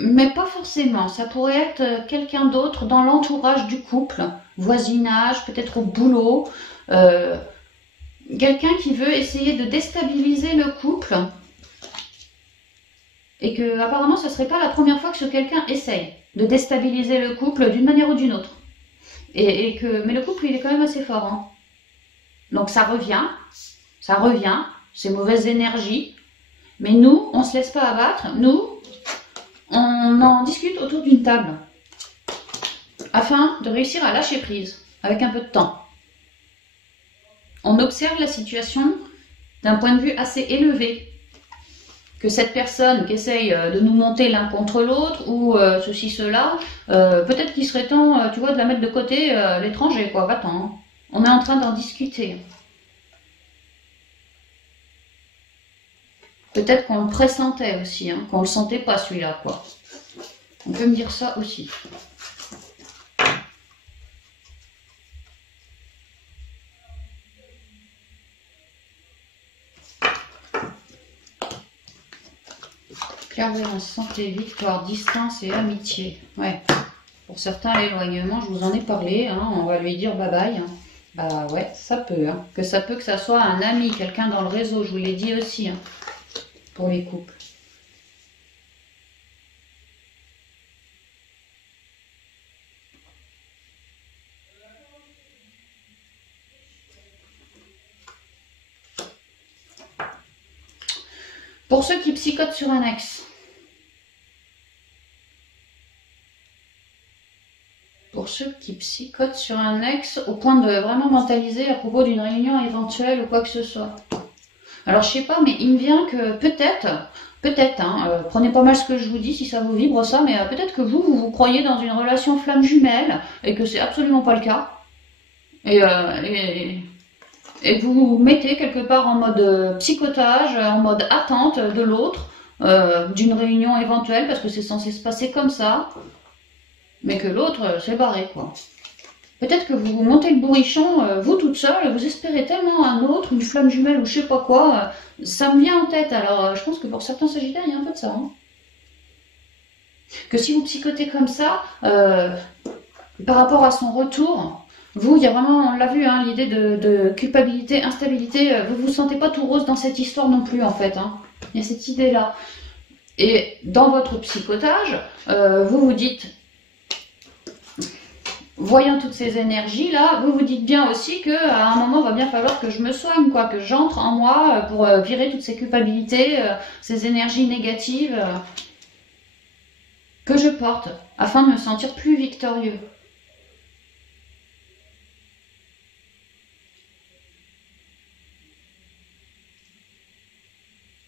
mais pas forcément. Ça pourrait être quelqu'un d'autre dans l'entourage du couple, voisinage, peut-être au boulot. Quelqu'un qui veut essayer de déstabiliser le couple. Et que apparemment ce serait pas la première fois que ce quelqu'un essaye de déstabiliser le couple d'une manière ou d'une autre. Mais le couple il est quand même assez fort. Hein. Donc ça revient, ces mauvaises énergies. Mais nous, on se laisse pas abattre. Nous, on en discute autour d'une table afin de réussir à lâcher prise avec un peu de temps. On observe la situation d'un point de vue assez élevé. Que cette personne qui essaye de nous monter l'un contre l'autre ou ceci, cela, peut-être qu'il serait temps, tu vois, de la mettre de côté l'étranger, quoi. Va-t'en. Hein. On est en train d'en discuter. Peut-être qu'on le pressentait aussi, hein, qu'on le sentait pas celui-là, quoi. On peut me dire ça aussi. Clairvoyance, santé, victoire, distance et amitié. Ouais. Pour certains, l'éloignement, je vous en ai parlé. Hein, on va lui dire bye bye. Hein. Bah ouais, ça peut. Hein. Que ça soit un ami, quelqu'un dans le réseau. Je vous l'ai dit aussi. Hein, pour les couples. Pour ceux qui psychotent sur un ex. Pour ceux qui psychotent sur un ex au point de vraiment mentaliser à propos d'une réunion éventuelle ou quoi que ce soit. Alors je sais pas, mais il me vient que peut-être Peut-être, hein, prenez pas mal ce que je vous dis si ça vous vibre ça, mais peut-être que vous croyez dans une relation flamme jumelle et que c'est absolument pas le cas. Et, et vous vous mettez quelque part en mode psychotage, en mode attente de l'autre, d'une réunion éventuelle, parce que c'est censé se passer comme ça, mais que l'autre s'est barré, quoi. Peut-être que vous vous montez le bourrichon, vous toute seule, vous espérez tellement un autre, une flamme jumelle ou je sais pas quoi, ça me vient en tête. Alors je pense que pour certains sagittaires, il y a un peu de ça. Hein. Que si vous psychotez comme ça, par rapport à son retour, vous, il y a vraiment, on l'a vu, hein, l'idée de culpabilité, instabilité, vous vous sentez pas tout rose dans cette histoire non plus en fait. Hein. Il y a cette idée-là. Et dans votre psychotage, vous vous dites, voyant toutes ces énergies là, vous vous dites bien aussi que à un moment il va bien falloir que je me soigne, quoi, que j'entre en moi pour virer toutes ces culpabilités, ces énergies négatives que je porte, afin de me sentir plus victorieux.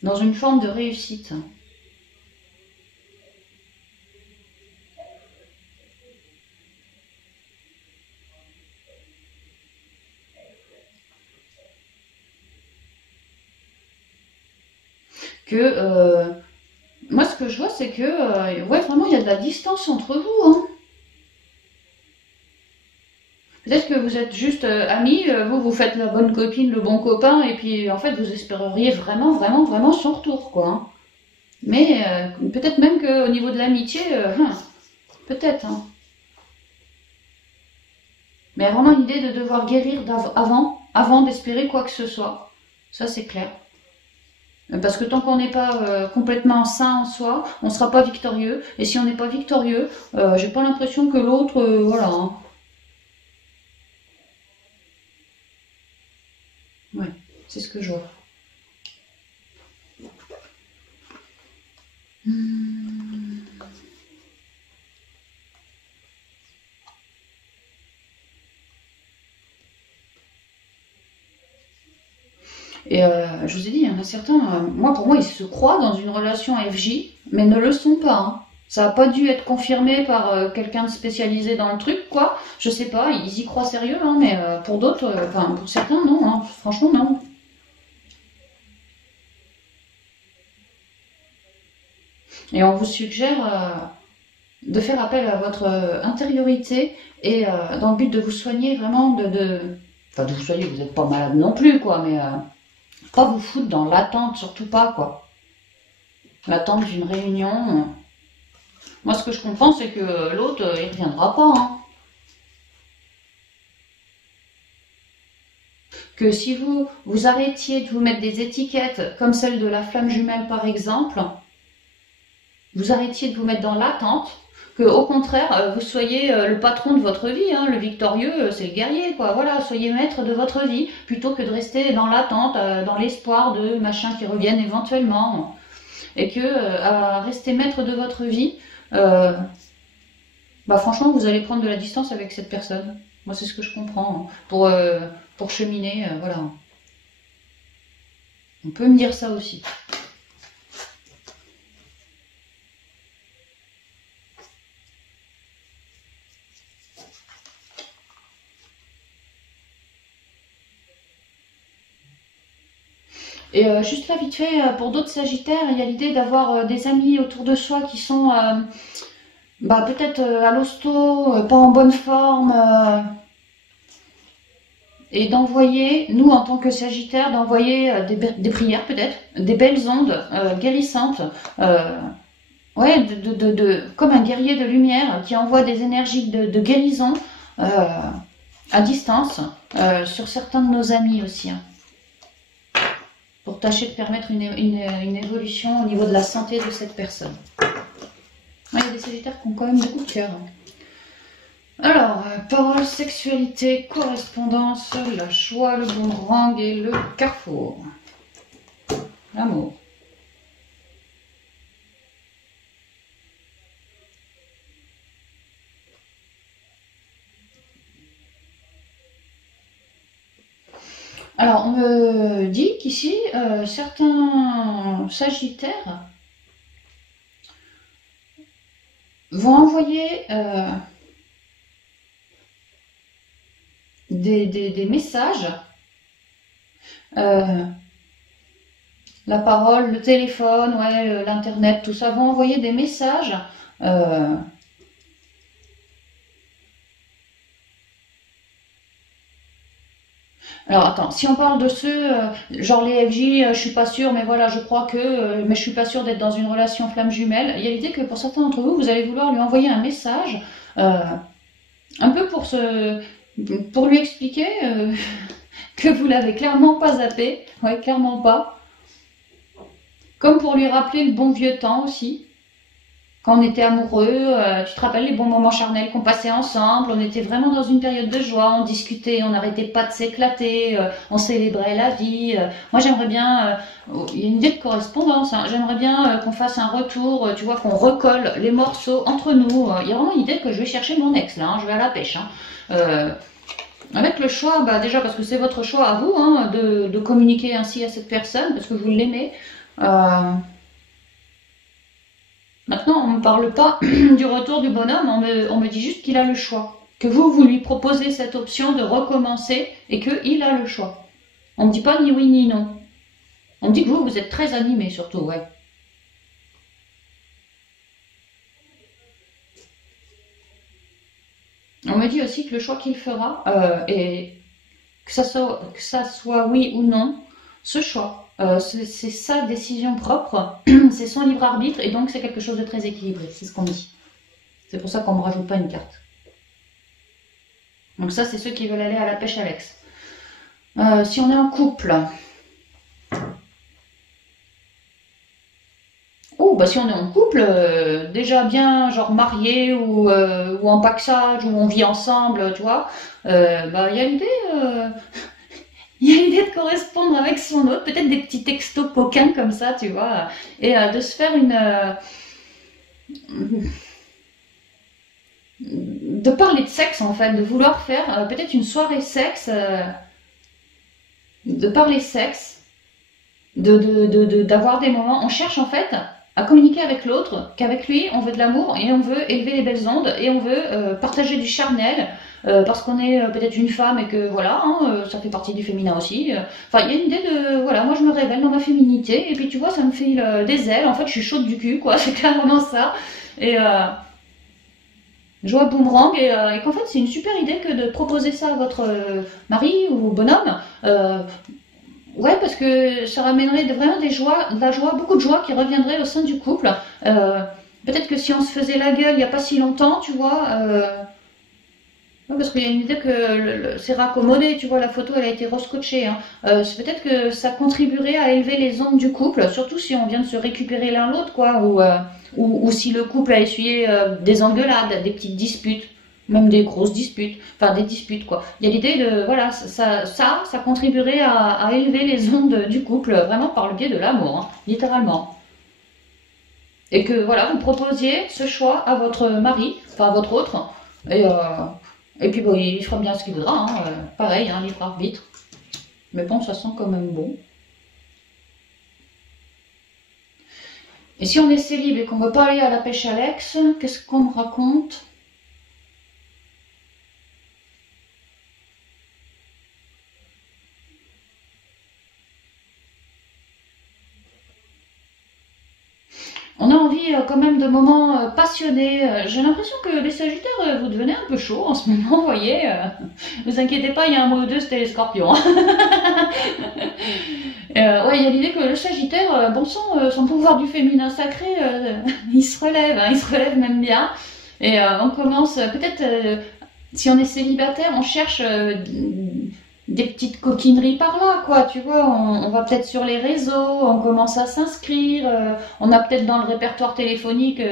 Dans une forme de réussite. Que moi ce que je vois c'est que ouais vraiment il y a de la distance entre vous. Hein. Peut-être que vous êtes juste amis, vous faites la bonne copine, le bon copain, et puis en fait vous espéreriez vraiment, vraiment, vraiment son retour, quoi. Hein. Mais peut-être même qu'au niveau de l'amitié, peut-être. Hein. Mais vraiment l'idée de devoir guérir avant d'espérer quoi que ce soit. Ça c'est clair. Parce que tant qu'on n'est pas complètement sain en soi, on ne sera pas victorieux. Et si on n'est pas victorieux, j'ai pas l'impression que l'autre, voilà. Hein. Ouais, c'est ce que je vois. Et je vous ai dit, il y en a certains, moi pour moi, ils se croient dans une relation FJ, mais ne le sont pas. Hein. Ça n'a pas dû être confirmé par quelqu'un de spécialisé dans le truc, quoi. Je sais pas, ils y croient sérieux, hein, mais pour d'autres, enfin pour certains, non. Hein. Franchement, non. Et on vous suggère de faire appel à votre intériorité et dans le but de vous soigner vraiment, enfin de vous soigner, vous n'êtes pas malade non plus, quoi, mais pas vous foutre dans l'attente, surtout pas, quoi. L'attente d'une réunion. Moi, ce que je comprends, c'est que l'autre, il reviendra pas. Hein. Que si vous arrêtiez de vous mettre des étiquettes comme celle de la flamme jumelle, par exemple, vous arrêtiez de vous mettre dans l'attente, que au contraire, vous soyez le patron de votre vie, hein, le victorieux, c'est le guerrier, quoi. Voilà, soyez maître de votre vie, plutôt que de rester dans l'attente, dans l'espoir de machins qui reviennent éventuellement. Et que à rester maître de votre vie, bah franchement, vous allez prendre de la distance avec cette personne. Moi, c'est ce que je comprends. Hein, pour cheminer, voilà. On peut me dire ça aussi. Et juste là, vite fait, pour d'autres sagittaires, il y a l'idée d'avoir des amis autour de soi qui sont bah, peut-être à l'hosto, pas en bonne forme, et d'envoyer, nous en tant que sagittaires, d'envoyer des prières peut-être, des belles ondes guérissantes, ouais, comme un guerrier de lumière qui envoie des énergies de guérison à distance sur certains de nos amis aussi. Hein. Pour tâcher de permettre une évolution au niveau de la santé de cette personne. Il y a des sagittaires qui ont quand même beaucoup de cœur. Alors, parole, sexualité, correspondance, la joie, le boomerang et le carrefour. L'amour. Alors, on me dit qu'ici, certains sagittaires vont envoyer des messages, euh, la parole, le téléphone, ouais, l'internet, tout ça, vont envoyer des messages. euh, Alors attends, si on parle de ceux, genre les FJ, je suis pas sûre, mais voilà, je crois que, mais je suis pas sûre d'être dans une relation flamme jumelle. Il y a l'idée que pour certains d'entre vous, vous allez vouloir lui envoyer un message, euh, un peu pour lui expliquer que vous l'avez clairement pas zappé, ouais, clairement pas. Comme pour lui rappeler le bon vieux temps aussi. Quand on était amoureux, tu te rappelles les bons moments charnels qu'on passait ensemble, on était vraiment dans une période de joie, on discutait, on n'arrêtait pas de s'éclater, on célébrait la vie. Moi j'aimerais bien, il y a une idée de correspondance, hein, j'aimerais bien qu'on fasse un retour, tu vois, qu'on recolle les morceaux entre nous. Il y a vraiment l'idée que je vais chercher mon ex là, hein, je vais à la pêche. Hein. Avec le choix, bah, déjà parce que c'est votre choix à vous hein, de communiquer ainsi à cette personne, parce que vous l'aimez. Maintenant, on ne me parle pas du retour du bonhomme, on me dit juste qu'il a le choix. Que vous lui proposez cette option de recommencer et qu'il a le choix. On ne me dit pas ni oui ni non. On me dit que vous êtes très animé surtout, ouais. On me dit aussi que le choix qu'il fera, et que ça soit oui ou non, ce choix, c'est sa décision propre, c'est son libre arbitre, et donc c'est quelque chose de très équilibré, c'est ce qu'on dit. C'est pour ça qu'on ne me rajoute pas une carte. Donc ça, c'est ceux qui veulent aller à la pêche Alex. Si on est en couple, oh, bah si on est en couple, déjà bien genre marié ou en paxage, où on vit ensemble, tu vois, bah il y a l'idée il y a l'idée de correspondre avec son autre, peut-être des petits textos coquins comme ça, tu vois, et de se faire de parler de sexe en fait, de vouloir faire peut-être une soirée sexe, de parler sexe, d'avoir des moments. On cherche en fait à communiquer avec l'autre, qu'avec lui on veut de l'amour et on veut élever les belles ondes et on veut partager du charnel parce qu'on est peut-être une femme et que voilà, hein, ça fait partie du féminin aussi. Enfin, il y a une idée de voilà, moi je me révèle dans ma féminité et puis tu vois, ça me file des ailes. En fait, je suis chaude du cul, quoi. C'est clairement ça. Et joie boomerang et qu'en fait c'est une super idée que de proposer ça à votre mari ou bonhomme. Ouais, parce que ça ramènerait vraiment de la joie, beaucoup de joie qui reviendrait au sein du couple. Peut-être que si on se faisait la gueule il n'y a pas si longtemps, tu vois, ouais, parce qu'il y a une idée que c'est raccommodé, tu vois, la photo elle a été rescotchée. Hein. C'est peut-être que ça contribuerait à élever les ondes du couple, surtout si on vient de se récupérer l'un l'autre, quoi, ou si le couple a essuyé des engueulades, des petites disputes, même des grosses disputes, enfin des disputes, quoi. Il y a l'idée de, voilà, ça contribuerait à élever les ondes du couple, vraiment par le biais de l'amour, hein, littéralement. Et que, voilà, vous proposiez ce choix à votre mari, enfin à votre autre, et et puis bon, il fera bien ce qu'il voudra, hein, pareil, hein, libre arbitre. Mais bon, ça sent quand même bon. Et si on est célib et qu'on ne veut pas aller à la pêche Alex, qu'est-ce qu'on me raconte? On a envie quand même de moments passionnés. J'ai l'impression que les Sagittaires, vous devenez un peu chaud en ce moment, vous voyez. Vous inquiétez pas, il y a un mois ou deux, c'était les Scorpions. Ouais, il y a l'idée que le Sagittaire, bon sang, son pouvoir du féminin sacré, il se relève, hein, il se relève même bien. Et on commence, peut-être, si on est célibataire, on cherche des petites coquineries par là, quoi, tu vois, on va peut-être sur les réseaux, on commence à s'inscrire, on a peut-être dans le répertoire téléphonique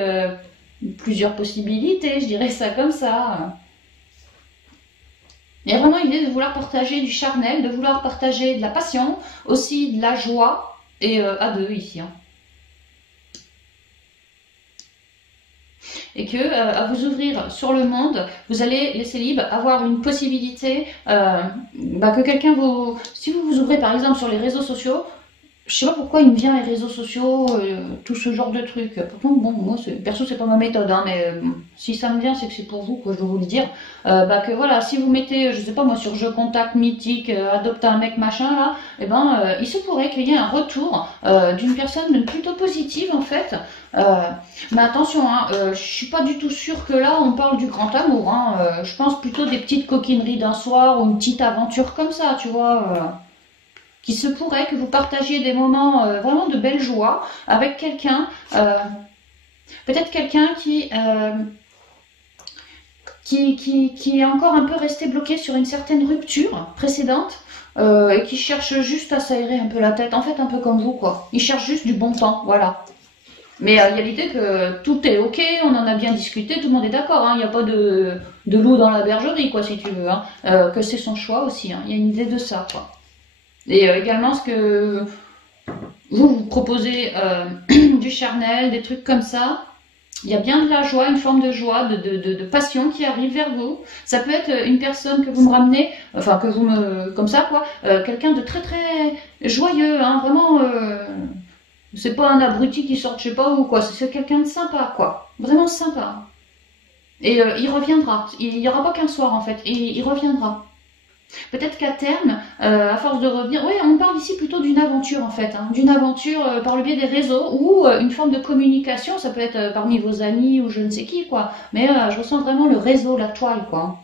plusieurs possibilités, je dirais ça comme ça. Il y a vraiment l'idée de vouloir partager du charnel, de vouloir partager de la passion, aussi de la joie, et à deux ici. Hein. Et que à vous ouvrir sur le monde, vous allez, les célibes, avoir une possibilité bah, que quelqu'un vous... Si vous vous ouvrez par exemple sur les réseaux sociaux, je sais pas pourquoi il me vient les réseaux sociaux, tout ce genre de trucs. Pourtant, bon, moi, perso, c'est pas ma méthode, hein, mais si ça me vient, c'est que c'est pour vous, quoi, je dois vous le dire. Bah que voilà, si vous mettez, je sais pas moi, sur jeu contact mythique, adopte un mec machin là, et ben, il se pourrait qu'il y ait un retour d'une personne plutôt positive en fait. Mais attention, hein, je suis pas du tout sûre que là, on parle du grand amour. Hein, je pense plutôt des petites coquineries d'un soir ou une petite aventure comme ça, tu vois. Qui se pourrait que vous partagiez des moments vraiment de belle joie avec quelqu'un, peut-être quelqu'un qui est encore un peu resté bloqué sur une certaine rupture précédente et qui cherche juste à s'aérer un peu la tête, en fait un peu comme vous quoi. Il cherche juste du bon temps, voilà. Mais il y a l'idée que tout est ok, on en a bien discuté, tout le monde est d'accord, hein, il n'y a pas de loup dans la bergerie quoi si tu veux, hein, que c'est son choix aussi, hein, il y a une idée de ça quoi. Et également ce que vous proposez du charnel, des trucs comme ça. Il y a bien de la joie, une forme de joie, de passion qui arrive vers vous. Ça peut être une personne que vous me ramenez, enfin que vous me, comme ça quoi, quelqu'un de très très joyeux, hein, vraiment. C'est pas un abruti qui sort de je sais pas où quoi, c'est quelqu'un de sympa quoi, vraiment sympa. Et il reviendra. Il n'y aura pas qu'un soir en fait, il reviendra. Peut-être qu'à terme, à force de revenir, oui, on parle ici plutôt d'une aventure en fait, hein, d'une aventure par le biais des réseaux ou une forme de communication, ça peut être parmi vos amis ou je ne sais qui quoi, mais je ressens vraiment le réseau, la toile quoi.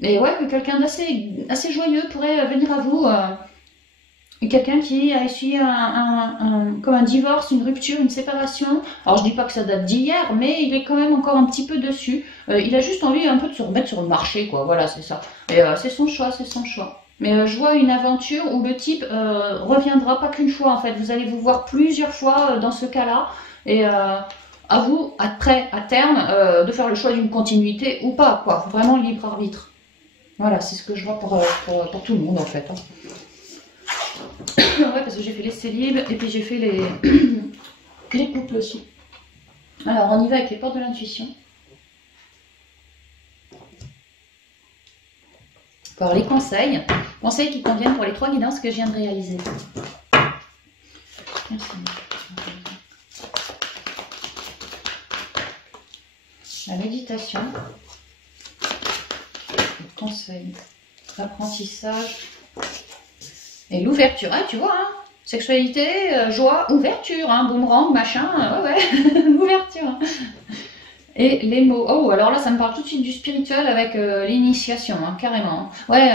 Et ouais, que quelqu'un assez joyeux pourrait venir à vous, quelqu'un qui a essuyé comme un divorce, une rupture, une séparation. Alors je dis pas que ça date d'hier, mais il est quand même encore un petit peu dessus. Il a juste envie un peu de se remettre sur le marché, quoi. Voilà, c'est ça. Et c'est son choix, c'est son choix. Mais je vois une aventure où le type reviendra pas qu'une fois, en fait. Vous allez vous voir plusieurs fois dans ce cas-là. Et à vous, après, à terme, de faire le choix d'une continuité ou pas, quoi. Vraiment libre arbitre. Voilà, c'est ce que je vois pour tout le monde, en fait. Hein. Ouais, parce que j'ai fait les célibes et puis j'ai fait les couples aussi. Alors, on y va avec les portes de l'intuition. Alors, les conseils. Conseils qui conviennent pour les 3 guidances que je viens de réaliser. Merci. La méditation. Le conseil. L'apprentissage. Et l'ouverture, hein, tu vois, hein, sexualité, joie, ouverture, hein, boomerang, machin, ouais, ouverture. Hein. Et les mots, oh, alors là, ça me parle tout de suite du spirituel avec l'initiation, hein, carrément. Ouais,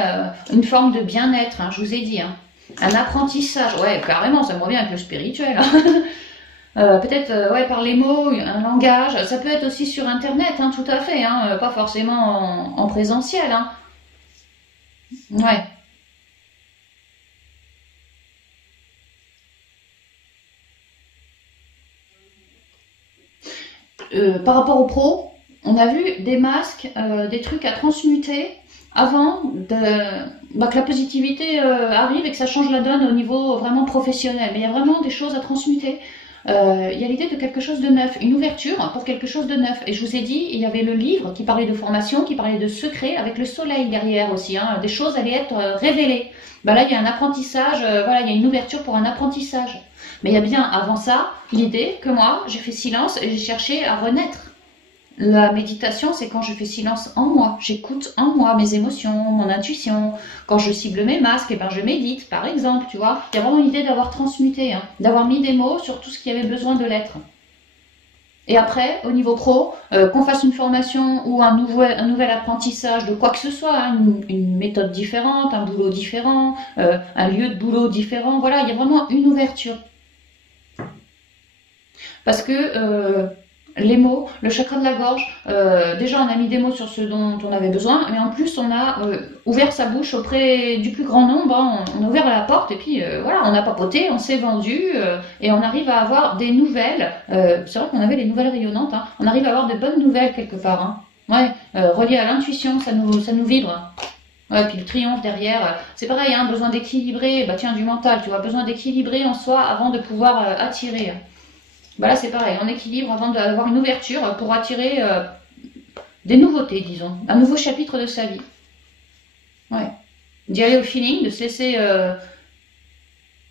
une forme de bien-être, hein, je vous ai dit, hein. Un apprentissage, ouais, carrément, ça me revient avec le spirituel. Hein. Peut-être, ouais, par les mots, un langage, ça peut être aussi sur Internet, hein, tout à fait, hein, pas forcément en présentiel. Hein. Ouais. Par rapport aux pros, on a vu des masques, des trucs à transmuter avant que la positivité arrive et que ça change la donne au niveau vraiment professionnel. Mais il y a vraiment des choses à transmuter. Il y a l'idée de quelque chose de neuf, une ouverture pour quelque chose de neuf. Et je vous ai dit, il y avait le livre qui parlait de formation, qui parlait de secret, avec le soleil derrière aussi. Hein, des choses allaient être révélées. Bah là, il y a un apprentissage, voilà, il y a une ouverture pour un apprentissage. Mais il y a bien avant ça l'idée que moi, j'ai fait silence et j'ai cherché à renaître. La méditation, c'est quand je fais silence en moi. J'écoute en moi mes émotions, mon intuition. Quand je cible mes masques, et ben je médite, par exemple, tu vois. Il y a vraiment l'idée d'avoir transmuté, hein, d'avoir mis des mots sur tout ce qui avait besoin de l'être. Et après, au niveau pro, qu'on fasse une formation ou un nouvel apprentissage de quoi que ce soit, hein, une méthode différente, un boulot différent, un lieu de boulot différent, voilà, il y a vraiment une ouverture. Parce que les mots, le chakra de la gorge, déjà on a mis des mots sur ce dont on avait besoin, mais en plus on a ouvert sa bouche auprès du plus grand nombre, hein, on a ouvert la porte et puis voilà, on a papoté, on s'est vendu et on arrive à avoir des nouvelles. C'est vrai qu'on avait les nouvelles rayonnantes, hein, on arrive à avoir de bonnes nouvelles quelque part. Hein. Ouais, relié à l'intuition, ça nous vibre. Ouais, puis le triomphe derrière, c'est pareil, hein, besoin d'équilibrer, bah tiens, du mental, tu vois, besoin d'équilibrer en soi avant de pouvoir attirer. Bah là c'est pareil, on équilibre avant d'avoir une ouverture pour attirer des nouveautés, disons, un nouveau chapitre de sa vie. Ouais. D'y aller au feeling, de se laisser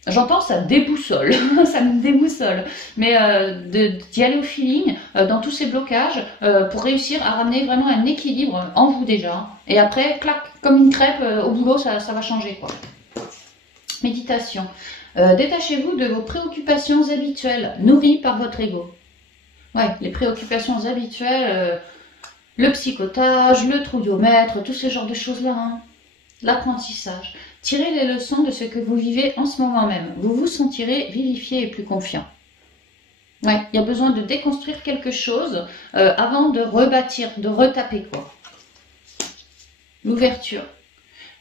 J'entends ça déboussole, ça me déboussole, mais d'y aller au feeling dans tous ces blocages pour réussir à ramener vraiment un équilibre en vous déjà. Et après, clac, comme une crêpe au boulot, ça va changer quoi. Méditation. Détachez-vous de vos préoccupations habituelles, nourries par votre ego. Ouais, les préoccupations habituelles, le psychotage, le trouillomètre, tous ces genres de choses-là. Hein. L'apprentissage. Tirez les leçons de ce que vous vivez en ce moment même. Vous vous sentirez vivifié et plus confiant. Ouais, il y a besoin de déconstruire quelque chose avant de rebâtir, de retaper quoi. L'ouverture.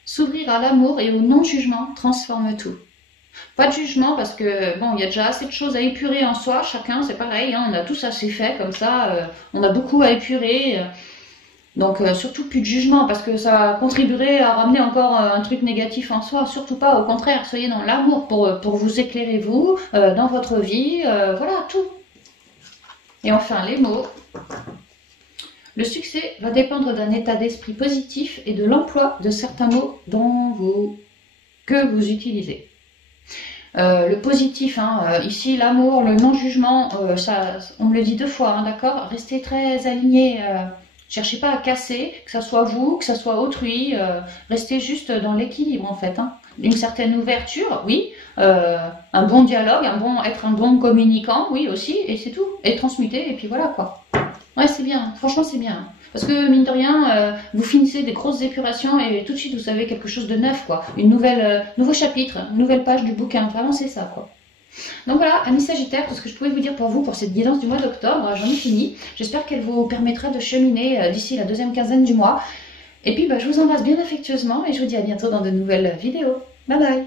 S'ouvrir à l'amour et au non-jugement transforme tout. Pas de jugement parce que bon, il y a déjà assez de choses à épurer en soi, chacun c'est pareil, hein, on a tous assez fait comme ça, on a beaucoup à épurer. Donc surtout plus de jugement parce que ça contribuerait à ramener encore un truc négatif en soi, surtout pas, au contraire, soyez dans l'amour pour vous éclairer vous, dans votre vie, voilà, tout. Et enfin les mots. Le succès va dépendre d'un état d'esprit positif et de l'emploi de certains mots que vous utilisez. Le positif, hein, ici l'amour, le non-jugement, ça, on me le dit 2 fois, hein, d'accord. Restez très aligné, cherchez pas à casser, que ça soit vous, que ça soit autrui, restez juste dans l'équilibre en fait. Hein. Une certaine ouverture, oui, un bon dialogue, être un bon communicant, oui aussi, et c'est tout. Et transmuter, et puis voilà quoi. Ouais, c'est bien, franchement c'est bien. Parce que mine de rien, vous finissez des grosses épurations et tout de suite vous savez quelque chose de neuf quoi. Nouveau chapitre, une nouvelle page du bouquin, vraiment c'est ça quoi. Donc voilà, amis Sagittaires, tout ce que je pouvais vous dire pour vous pour cette guidance du mois d'octobre, j'en ai fini. J'espère qu'elle vous permettra de cheminer d'ici la 2e quinzaine du mois. Et puis je vous embrasse bien affectueusement et je vous dis à bientôt dans de nouvelles vidéos. Bye bye.